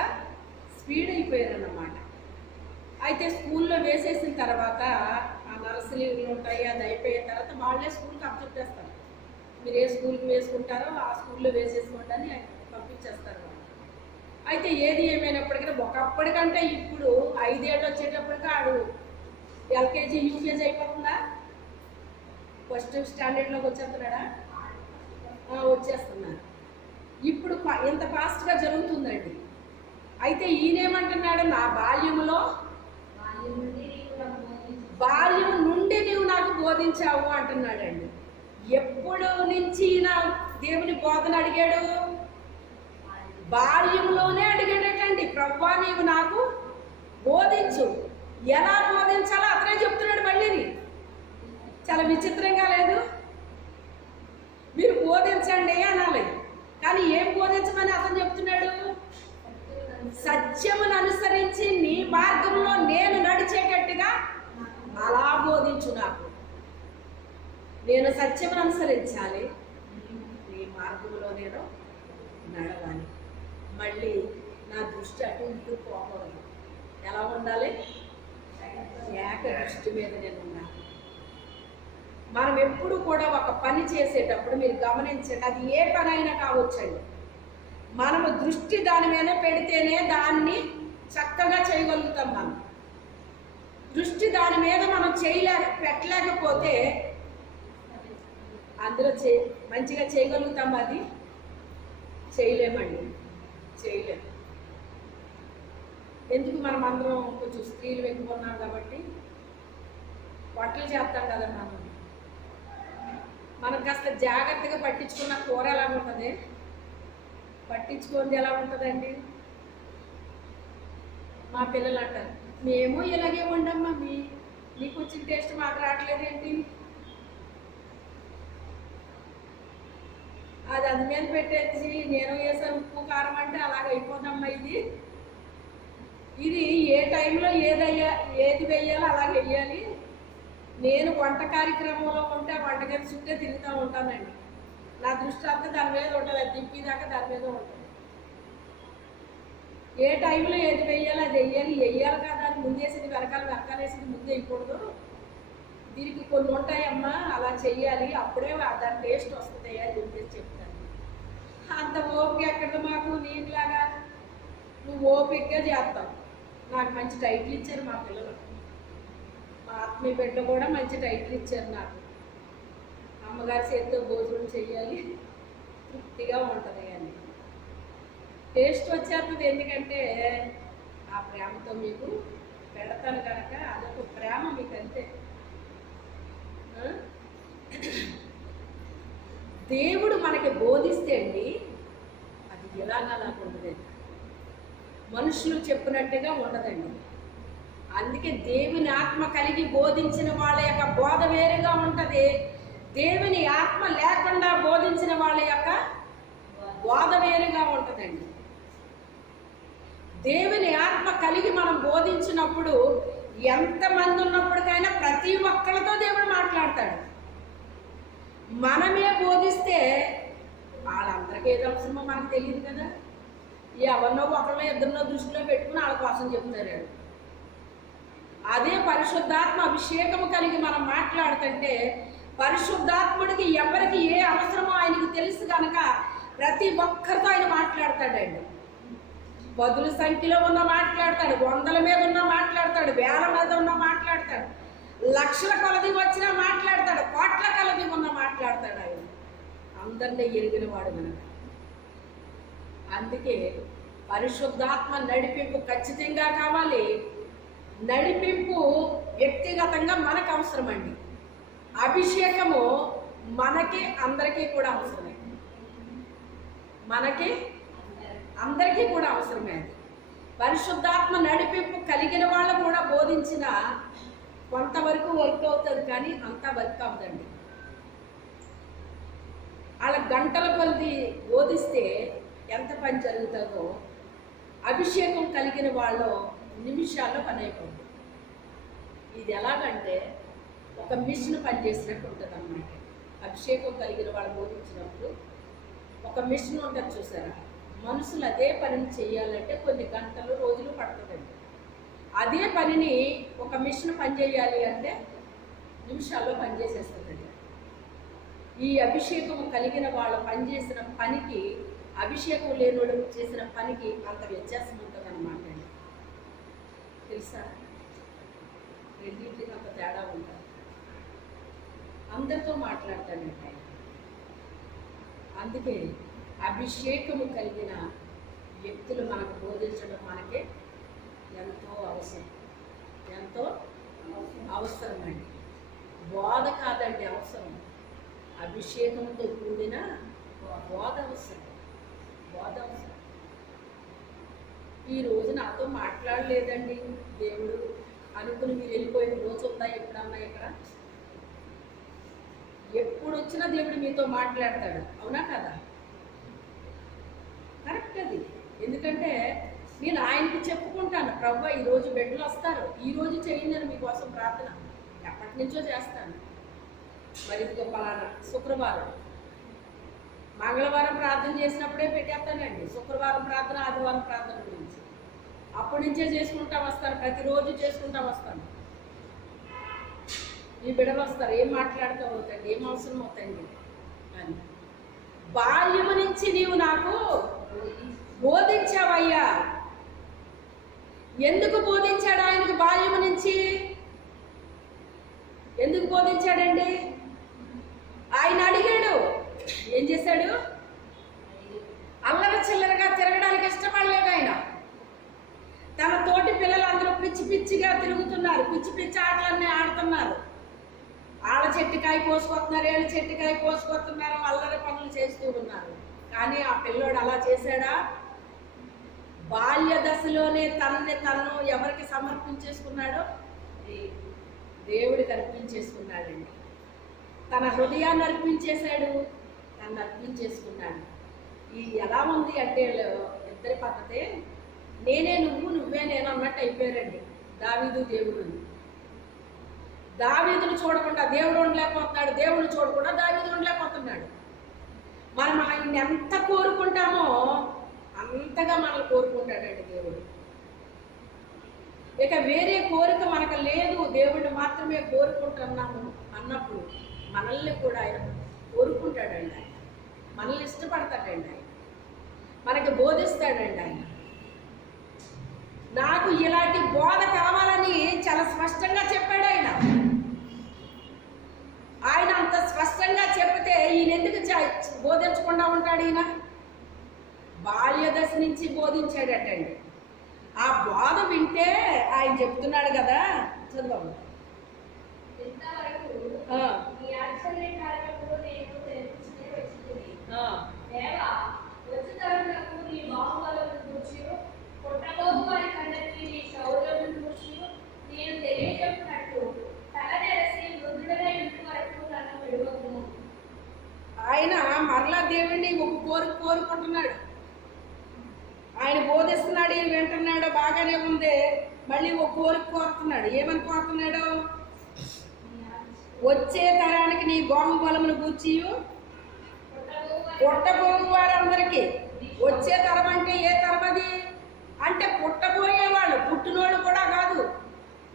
స్పీడ్ అయిపోయారన్నమాట. అయితే స్కూల్లో వేసేసిన తర్వాత ఆ నర్సరీలు ఉంటాయి, అది అయిపోయిన తర్వాత వాళ్ళే స్కూల్కి అప్పచెప్పేస్తారు. మీరు ఏ స్కూల్కి వేసుకుంటారో ఆ స్కూల్లో వేసేసుకోండి అని పంపించేస్తారు. అయితే ఏది ఏమైనప్పటికీ ఒకప్పటికంటే ఇప్పుడు 5 ఏళ్ళు వచ్చేటప్పటికి ఆడు ఎల్కేజీ యూకేజీ అయిపోతుందా? ఫస్ట్ స్టాండర్డ్లోకి వచ్చేస్తున్నాడా? వచ్చేస్తున్నారు. ఇప్పుడు ఇంత ఫాస్ట్గా జరుగుతుందండి. అయితే ఈయనేమంటున్నాడు, నా బాల్యం నుండి నీవు నాకు బోధించావు అంటున్నాడండి. ఎప్పుడు నుంచి నా దేవుని బోధన అడిగాడు? బాల్యంలోనే అడిగాడటండి. ప్రభువా నీవు నాకు బోధించు. ఎలా బోధించాలో అతనే చెప్తున్నాడు. మళ్ళీని చాలా విచిత్రంగా లేదు? మీరు బోధించండి అనాలి, కానీ ఏం బోధించమని అతను చెప్తున్నాడు? సత్యమును అనుసరించి నీ మార్గంలో నేను నడిచేటట్టుగా అలా బోధించు నాకు. నేను సత్యమును అనుసరించాలి, నీ మార్గంలో నేను నడవాలి. మళ్ళీ నా దృష్టి అటు ఇటు పోకూడదు. ఎలా ఉండాలి? ఏక దృష్టి మీద నేను ఉండాలి. మనం ఎప్పుడు కూడా ఒక పని చేసేటప్పుడు మీరు గమనించండి, అది ఏ పని అయినా కావచ్చండి, మనము దృష్టి దాని మీద పెడితేనే దాన్ని చక్కగా చేయగలుగుతాం. మనం దృష్టి దాని మీద మనం పెట్టలేకపోతే అందులో మంచిగా చేయగలుగుతాం, అది చేయలేమండి, చేయలేము. ఎందుకు? మనం అందరం కొంచెం స్త్రీలు ఎక్కువ ఉన్నాం కాబట్టి వంటలు చేస్తాం కదా. మనం కాస్త జాగ్రత్తగా పట్టించుకున్న కూర ఎలా ఉంటుంది, పట్టించుకుంది ఎలా ఉంటుందండి? మా పిల్లలు అంటారు, మేము ఇలాగే ఉండమ్మా, మీకు వచ్చిన టేస్ట్ మాకు రావట్లేదేంటి? అది అందు మీద పెట్టేసి నేను వేసాను ఉప్పు కారం అంటే అలాగ అయిపోదమ్మా. ఇది ఏ టైంలో ఏది వేయాలో అలాగే వేయాలి. నేను వంట కార్యక్రమంలో ఉంటే వంటగది చుట్టే తిరుగుతూ ఉంటానండి. నా దృష్టి అంతా దాని మీద ఉంటుంది, అది దింపిదాకా దాని మీద ఉంటుంది. ఏ టైంలో ఏది వేయాలో అది వేయాలి కదా. అది ముందేసింది వెనకాలేసింది ముందు వేయకూడదు. దీనికి కొన్ని ఉంటాయమ్మా, అలా చెయ్యాలి, అప్పుడే దాని టేస్ట్ వస్తుంది అని చెప్పేసి చెప్తాను. అంత ఓపిక ఎక్కడ మాకు? నీకులాగా నువ్వు ఓపికగా చేస్తావు. నాకు మంచి టైటిల్ ఇచ్చారు మా పిల్లలు, మా ఆత్మీయ బిడ్డ కూడా మంచి టైటిల్ ఇచ్చారు నాకు. అమ్మగారి చేతితో భోజనం చెయ్యాలి, తృప్తిగా ఉంటుంది అని టేస్ట్ వచ్చేస్తుంది. ఎందుకంటే ఆ ప్రేమతో మీకు పెడతాను కనుక అదొక ప్రేమ మీకు, అంతే. దేవుడు మనకి బోధిస్తే అండి అది ఎలాగలా ఉండదండి, మనుషులు చెప్పినట్టుగా ఉండదండి. అందుకే దేవుని ఆత్మ కలిగి బోధించిన వాళ్ళ యొక్క బోధ వేరుగా ఉంటుంది, దేవుని ఆత్మ లేకుండా బోధించిన వాళ్ళ యొక్క బోధ వేరుగా ఉంటుందండి. దేవుని ఆత్మ కలిగి మనం బోధించినప్పుడు ఎంతమంది ఉన్నప్పటికైనా ప్రతి ఒక్కరితో దేవుడు మాట్లాడతాడు. మనమే బోధిస్తే వాళ్ళందరికీ ఏదో అవసరమో మనకు తెలియదు కదా. ఎవరినో ఒకరినో ఇద్దరినో దృష్టిలో పెట్టుకుని వాళ్ళ కోసం చెప్తారు. అదే పరిశుద్ధాత్మ అభిషేకము కలిగి మనం మాట్లాడుతుంటే పరిశుద్ధాత్ముడికి ఎవరికి ఏ అవసరమో ఆయనకు తెలుసు కనుక ప్రతి ఒక్కరితో ఆయన మాట్లాడతాడండి. పదుల సంఖ్యలో ఉన్న మాట్లాడతాడు, వందల మీద ఉన్న మాట్లాడతాడు, వేల మీద ఉన్న మాట్లాడతాడు, లక్షల కొలది వచ్చినా మాట్లాడతాడు, కోట్ల కొలది ఉన్న మాట్లాడతాడు. ఆయన అందరినీ ఎరిగిన వాడు కనుక. అందుకే పరిశుద్ధాత్మ నడిపింపు ఖచ్చితంగా కావాలి. నడిపింపు వ్యక్తిగతంగా మనకు అవసరం అండి. అభిషేకము మనకి అందరికీ కూడా అవసరమే, మనకి అందరికీ కూడా అవసరమే. అది పరిశుద్ధాత్మ నడిపింపు కలిగిన వాళ్ళు కూడా బోధించిన కొంతవరకు వర్క్ అవుతుంది, కానీ అంతా వర్క్ అవ్వదండి. వాళ్ళ గంటల కొద్ది బోధిస్తే ఎంత పని జరుగుతుందో అభిషేకం కలిగిన వాళ్ళు నిమిషాల్లో పని అయిపోతుంది. ఇది ఎలాగంటే ఒక మిషన్ పనిచేసినట్టు ఉంటుంది అన్నమాట. అభిషేకం కలిగిన వాళ్ళు బోధించినప్పుడు ఒక మిషన్ ఉంటుంది చూసారా, మనుషులు అదే పనిని చేయాలంటే కొన్ని గంటలు రోజులు పడుతుందండి. అదే పనిని ఒక మిషన్ పనిచేయాలి అంటే నిమిషాల్లో పనిచేసేస్తుందండి. ఈ అభిషేకం కలిగిన వాళ్ళు పనిచేసిన పనికి అభిషేకం లేనివాడు చేసిన పనికి అంత వ్యత్యాసం ఉంటుంది అన్నమాట. తెలుసా? రెండింటికి అంత తేడా ఉంటుంది. అందరితో మాట్లాడతాడండి ఆయన. అందుకే అభిషేకము కలిగిన వ్యక్తులు మనకు బోధించడం మనకే ఎంతో అవసరం, ఎంతో అవసరం అండి. బోధ కాదండి అవసరం, అభిషేకంతో కూడిన బోధ అవసరం, బోధ అవసరం. ఈరోజు నాతో మాట్లాడలేదండి దేవుడు అనుకుని మీరు వెళ్ళిపోయిన రోజు ఉందా ఎప్పుడన్నా? ఇక్కడ ఎప్పుడు వచ్చినా దేవుడు మీతో మాట్లాడతాడు, అవునా కదా? కరెక్ట్ అది. ఎందుకంటే నేను ఆయనకి చెప్పుకుంటాను, ప్రభు ఈరోజు బిడ్డలు వస్తారు, ఈరోజు చేయండి మీకోసం ప్రార్థన ఎప్పటి నుంచో చేస్తాను. మరి ఇదిగో పలానా శుక్రవారం, మంగళవారం ప్రార్థన చేసినప్పుడే పెట్టేస్తానండి శుక్రవారం ప్రార్థన, ఆదివారం ప్రార్థన గురించి. అప్పటి నుంచే చేసుకుంటా వస్తాను, ప్రతిరోజు చేసుకుంటా వస్తాను. ఈ బిడ్డలు వస్తారు, ఏం మాట్లాడుతూ అవుతండి, ఏం అవసరం అవుతండి అని. బాల్యము నుంచి నీవు నాకు బోధించావయ్యా. ఎందుకు బోధించాడు ఆయనకు బాల్యము నుంచి? ఎందుకు బోధించాడండి? ఆయన అడిగాడు, ఏం చేశాడు? అల్లర చిల్లరగా తిరగడానికి ఇష్టపడలేదు ఆయన. తన తోటి పిల్లలు అందరూ పిచ్చి పిచ్చిగా తిరుగుతున్నారు, పిచ్చి పిచ్చి ఆటలన్నీ ఆడుతున్నారు. ఆళ్ళ చెట్టుకాయ కోసుకొస్తున్నారు, ఏళ్ళ చెట్టుకాయ కోసుకొస్తున్నారు, అల్లరి పనులు చేస్తూ ఉన్నారు. కానీ ఆ పిల్లోడు అలా చేశాడా? బాల్య దశలోనే తను ఎవరికి సమర్పించేసుకున్నాడో? దేవుడికి అర్పించేసుకున్నాడండి. తన హృదయాన్ని అర్పించేశాడు, తను అర్పించేసుకున్నాడు. ఈ ఎలా ఉంది అంటే ఇద్దరి పద్ధతే నేనే నువ్వు, నువ్వే నేను అన్నట్టు అయిపోయారండి దావీదు దేవుడు. దావీదును చూడకుండా దేవుడు ఉండలేకపోతున్నాడు, దేవుడు చూడకుండా దావీదు ఉండలేకపోతున్నాడు. మనం ఆయన్ని ఎంత కోరుకుంటామో అంతగా మనల్ని కోరుకుంటాడండి దేవుడు. ఇక వేరే కోరిక మనకు లేదు, దేవుడిని మాత్రమే కోరుకుంటున్నాము అన్నప్పుడు మనల్ని కూడా ఆయన కోరుకుంటాడండి. ఆయన మనల్ని ఇష్టపడతాడండి, ఆయన మనకి బోధిస్తాడండి. ఆయన నాకు ఇలాంటి బోధ కావాలని చాలా స్పష్టంగా చెప్పాడు ఆయన. ఆయన అంత స్పష్టంగా చెప్తే ఈయన ఎందుకు బోధించకుండా ఉంటాడు? ఈయన బాల్య దశ నుంచి బోధించాడటండి. ఆ బోధ వింటే ఆయన చెప్తున్నాడు కదా, చదువు. ఆయన మరలా దేవుణ్ణి ఒక కోరుకుంటున్నాడు. ఆయన బోధిస్తున్నాడు, ఈయన వింటున్నాడు, బాగానే ఉంది. మళ్ళీ ఒక కోరుతున్నాడు. ఏమని కోరుతున్నాడు? వచ్చే తరానికి నీ బాహుబలమును గూర్చి పుట్టబోయే వారందరికీ. వచ్చే తరం అంటే ఏ తరం అది? అంటే పుట్టబోయేవాళ్ళు, పుట్టినోళ్ళు కూడా కాదు.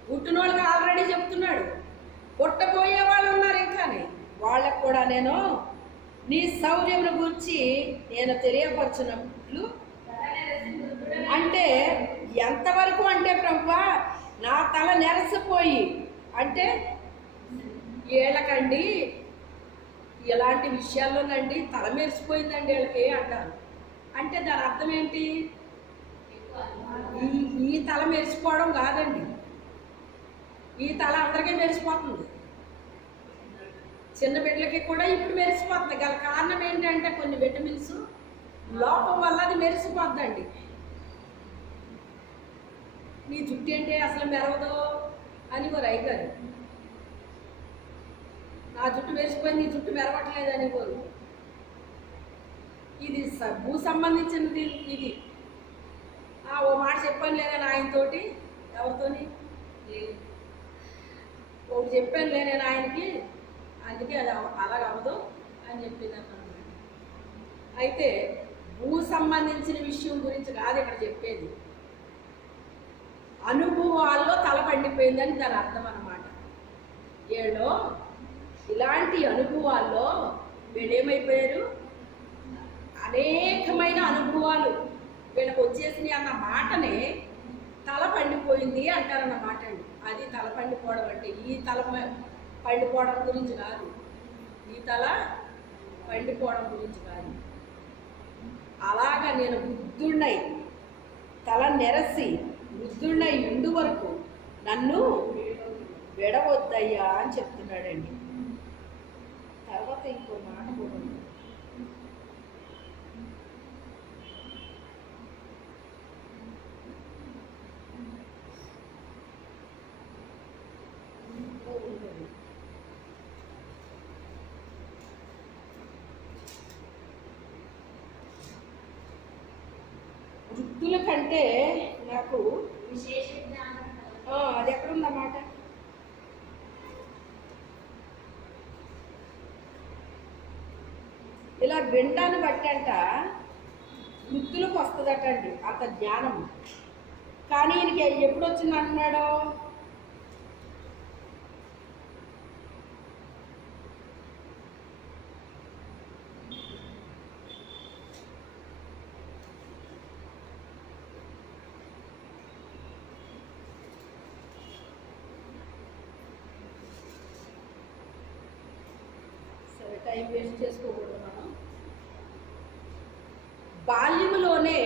పుట్టినోళ్ళకి ఆల్రెడీ చెప్తున్నాడు, పుట్టబోయే వాళ్ళు ఉన్నారు ఇంకానే, వాళ్ళకు కూడా నేను నీ శౌర్యమును గురించి నేను తెలియపరచున్నట్లు. అంటే ఎంతవరకు అంటే ప్రభువా, నా తల నెరసిపోయి, అంటే వీళ్ళకండి ఇలాంటి విషయాల్లోనండి తల మెరిసిపోయిందండి వీళ్ళకి అంటారు. అంటే దాని అర్థం ఏంటి? ఈ తల మెరిసిపోవడం కాదండి, ఈ తల అందరికీ మెరిసిపోతుంది. చిన్న బిడ్డలకి కూడా ఇప్పుడు మెరిసిపోతుంది. గల కారణం ఏంటంటే కొన్ని విటమిన్స్ లోపం వల్ల అది మెరిసిపోద్దండి. నీ జుట్టు ఏంటి అసలు మెరవదు అని ఓ రైగారు, నా జుట్టు మెరిసిపోయి నీ జుట్టు మెరవట్లేదు అని కోరు. ఇది భూ సంబంధించినది. ఇది ఓ మాట చెప్పాను లేదని ఆయనతోటి, ఎవరితోని లేదు, ఒకటి చెప్పాను లే నేను ఆయనకి, అందుకే అది అలాగ అవ్వదు అని చెప్పింది అన్నమాట. అయితే భూ సంబంధించిన విషయం గురించి కాదు ఇక్కడ చెప్పేది, అనుభవాల్లో తల పండిపోయిందని దాని అర్థం అన్నమాట. ఏళ్ళో ఇలాంటి అనుభవాల్లో వీళ్ళేమైపోయారు? అనేకమైన అనుభవాలు వీళ్ళకి వచ్చేసినాయి అన్న మాటనే తల పండిపోయింది అంటారన్నమాట అండి. అది తల పండిపోవడం అంటే ఈ తల పండిపోవడం గురించి కాదు, ఈ తల పండిపోవడం గురించి కాదు. అలాగా నేను బుద్ధుడినై తల నెరసి బుద్ధుడినై ఉండు వరకు నన్ను విడవద్దయ్యా అని చెప్తున్నాడండి. తర్వాత ఇంకో మాట కూడా ఉంది. వృద్ధుల కంటే నాకు విశేష జ్ఞానం కలదు. అది ఎక్కడుందన్నమాట, ఇలా వినడాన్ని బట్టి అంట వృద్ధులకు వస్తుందట అండి అంత జ్ఞానం. కానీ ఈయనకి ఎప్పుడు వచ్చింది అంటున్నాడో, సరే టైం వేస్ట్ చేసుకోకూడదు మనం. బాల్యములోనే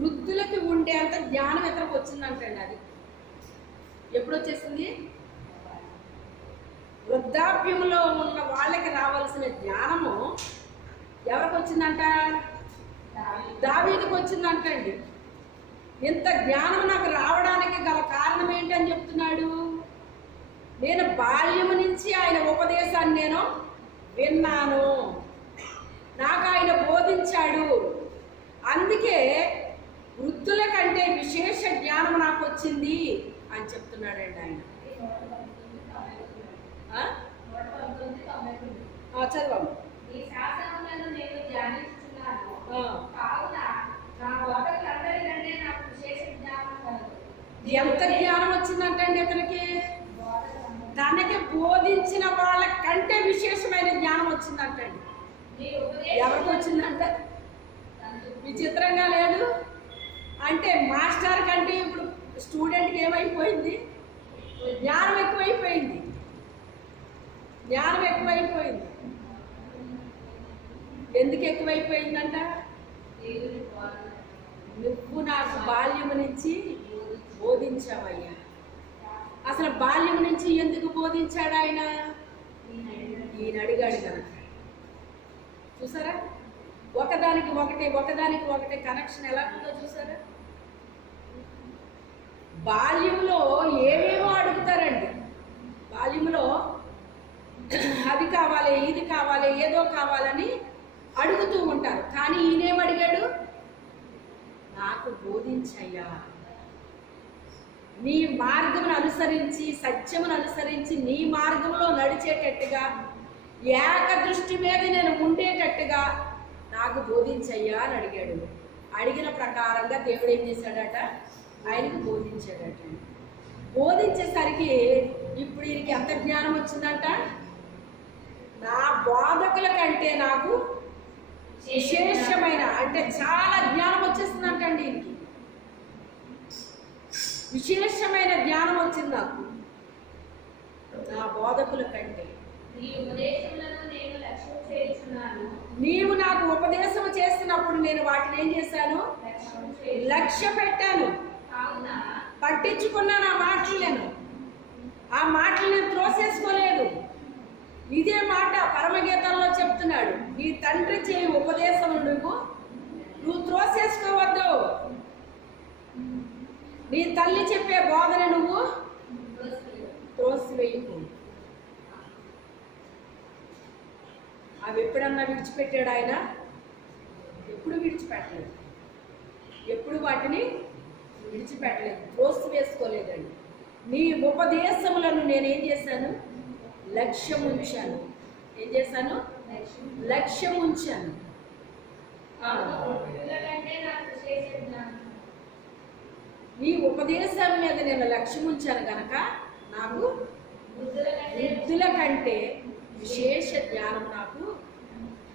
వృద్ధులకి ఉండేంత జ్ఞానం ఇతరకు వచ్చిందంటండి. అది ఎప్పుడు వచ్చేసింది? వృద్ధాప్యంలో ఉన్న వాళ్ళకి రావాల్సిన జ్ఞానము ఎవరికి వచ్చిందంట? దావీదుకు వచ్చిందంటండి. ఇంత జ్ఞానం నాకు రావడానికి గల కారణం ఏంటి అని చెప్తున్నాడు. నేను బాల్యము నుంచి ఆయన ఉపదేశాన్ని నేను విన్నాను, నాకు ఆయన బోధించాడు, అందుకే వృద్ధుల కంటే విశేష జ్ఞానం నాకు వచ్చింది అని చెప్తున్నాడండి ఆయన. చదవము. ఈ శాసనములను నేను ధ్యానించుచున్నాను, కావున నా బోధకులందరికంటే నాకు విశేష జ్ఞానం కలదు. ఎంత జ్ఞానం వచ్చిందంటండి ఇతనికి? తనకి బోధించిన వాళ్ళ కంటే విశేషమైన జ్ఞానం వచ్చిందంటండి. ఎవరికి వచ్చిందంట? విచిత్రంగా లేదు అంటే మాస్టర్ కంటే ఇప్పుడు స్టూడెంట్కి ఏమైపోయింది? జ్ఞానం ఎక్కువైపోయింది. జ్ఞానం ఎక్కువైపోయింది. ఎందుకు ఎక్కువైపోయిందంట? నువ్వు నాకు బాల్యము నుంచి బోధించావయ్యా. అసలు బాల్యం నుంచి ఎందుకు బోధించాడు ఆయన? ఈయన అడిగాడు కనుక. చూసారా, ఒకదానికి ఒకటి కనెక్షన్ ఎలా ఉందో చూసారా. బాల్యంలో ఏమేమో అడుగుతారండి. బాల్యంలో అది కావాలి, ఇది కావాలి, ఏదో కావాలని అడుగుతూ ఉంటారు. కానీ ఈయనేమడిగాడు? నాకు బోధించయ్యా, నీ మార్గమును అనుసరించి, సత్యమును అనుసరించి నీ మార్గంలో నడిచేటట్టుగా, ఏకదృష్టి మీద నేను ఉండేటట్టుగా నాకు బోధించయ్యా అని అడిగాడు. అడిగిన ప్రకారంగా దేవుడు ఏం చేశాడట? ఆయనకు బోధించాడట. బోధించేసరికి ఇప్పుడు ఈయనకి ఎంత జ్ఞానం వచ్చిందంట? నా బోధకుల కంటే నాకు విశేషమైన అంటే చాలా జ్ఞానం వచ్చేస్తుందంటండి. ఈయనకి విశేషమైన జ్ఞానం వచ్చింది నాకు నా బోధకుల కంటే. నీవు నాకు ఉపదేశం చేస్తున్నప్పుడు నేను వాటిని ఏం చేశాను? లక్ష్య పెట్టాను, పట్టించుకున్నాను. ఆ మాటలు నేను త్రోసేసుకోలేదు. ఇదే మాట పరమగీతంలో చెప్తున్నాడు. నీ తండ్రి చేయి ఉపదేశం నువ్వు త్రోసేసుకోవద్దు. నీ తల్లి చెప్పే బోధన నువ్వు త్రోసివేయకు. అవి ఎప్పుడన్నా విడిచిపెట్టాడు ఆయన? ఎప్పుడు విడిచిపెట్టలేదు. ఎప్పుడు వాటిని విడిచిపెట్టలేదు, త్రోసి వేసుకోలేదండి. నీ ఉపదేశములను నేనేం చేశాను? లక్ష్యం ఉంచాను. ఏం చేశాను? లక్ష్యం ఉంచాను. నీ ఉపదేశం మీద నేను లక్ష్యం ఉంచాను కనుక నాకు వృద్ధుల కంటే విశేష జ్ఞానం నాకు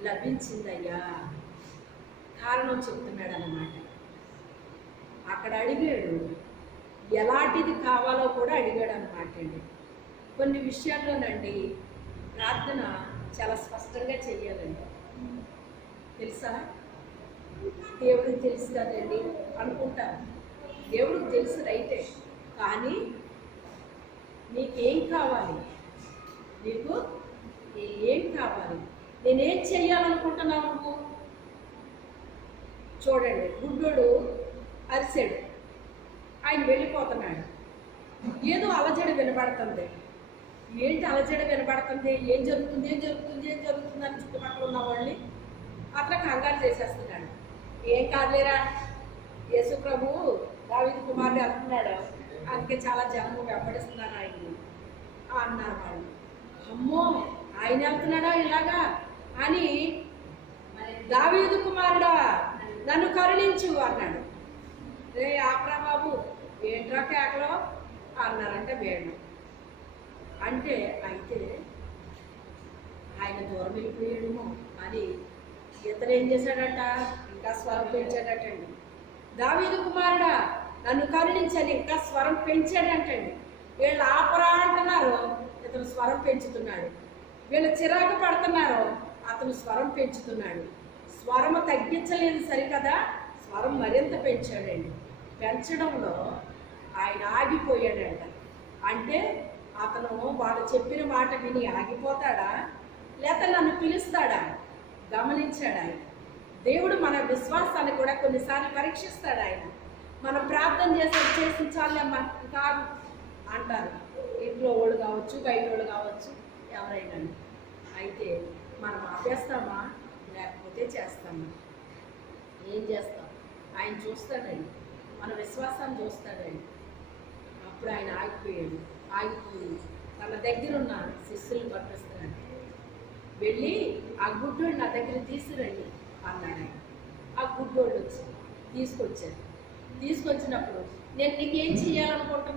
లభించిందయ్యా. కారణం చెప్తున్నాడు అన్నమాట. అక్కడ అడిగాడు, ఎలాంటిది కావాలో కూడా అడిగాడు అనమాట అండి. కొన్ని విషయాల్లోనండి ప్రార్థన చాలా స్పష్టంగా చెయ్యాలండి. తెలుసా? దేవుడికి తెలుసు కదండి అనుకుంటారు. దేవుడికి తెలుసు రైతే, కానీ నీకేం కావాలి? నీకు ఏం కావాలి? నేనేం చెయ్యాలనుకుంటున్నావు నువ్వు? చూడండి, గుడ్డోడు అరిసాడు, ఆయన వెళ్ళిపోతున్నాడు. ఏదో అలజడి వినబడుతుంది. ఏంటి అలజడి వినబడుతుంది? ఏం జరుగుతుంది ఏం జరుగుతుంది ఏం జరుగుతుంది అని చుట్టుపక్కల ఉన్న వాళ్ళని అట్లా కంగారు చేసేస్తున్నాడు. ఏం కాదులేరా, యేసు ప్రభు దావీదు కుమారుడు వెళ్తున్నాడు, అందుకే చాలా జనము వెంబడిస్తున్నారు ఆయన్ని అన్నారు వాళ్ళు. అమ్మో, ఆయన వెళ్తున్నాడా ఇలాగా అని, దావీదు కుమారుడా నన్ను కరుణించు అన్నాడు. రే ఆపరా బాబు, ఏంట్రా కేకలో అన్నారంటే వేణు. అంటే అయితే ఆయన దూరం వెళ్ళిపోయాడేమో అని ఇతను ఏం చేశాడట, ఇంకా స్వరం పెంచాడటండి. దావీదు కుమారుడా నన్ను కరుణించని ఇంకా స్వరం పెంచాడంటండి. వీళ్ళు ఆపరా అంటున్నారు, ఇతను స్వరం పెంచుతున్నాడు. వీళ్ళు చిరాకు పడుతున్నారు, అతను స్వరం పెంచుతున్నాడు. స్వరము తగ్గించలేదు సరికదా, స్వరం మరింత పెంచాడండి. పెంచడంలో ఆయన ఆగిపోయాడంట. అంటే అతను వాళ్ళు చెప్పిన మాట విని ఆగిపోతాడా, లేక నన్ను పిలుస్తాడా? గమనించాడు ఆయన. దేవుడు మన విశ్వాసాన్ని కూడా కొన్నిసార్లు పరీక్షిస్తాడు ఆయన. మనం ప్రార్థన చేసి చాలమ్మా కాదు అంటారు, ఇంట్లో వాళ్ళు కావచ్చు, బయట వాళ్ళు కావచ్చు, ఎవరైనా. అయితే మనం ఆపేస్తామా, లేకపోతే చేస్తామా? ఏం చేస్తాం? ఆయన చూస్తాడండి, మన విశ్వాసాన్ని చూస్తాడండి. అప్పుడు ఆయన ఆగిపోయాడు. ఆగిపోయి తన దగ్గరున్న శిష్యులను పంపిస్తున్నాడు. వెళ్ళి ఆ గుడ్డోడు నా దగ్గర తీసుకురండి అన్నాడు ఆయన. ఆ గుడ్డోళ్ళు వచ్చి తీసుకొచ్చారు. తీసుకొచ్చినప్పుడు నేను నీకేం చేయాలనుకుంటున్నాను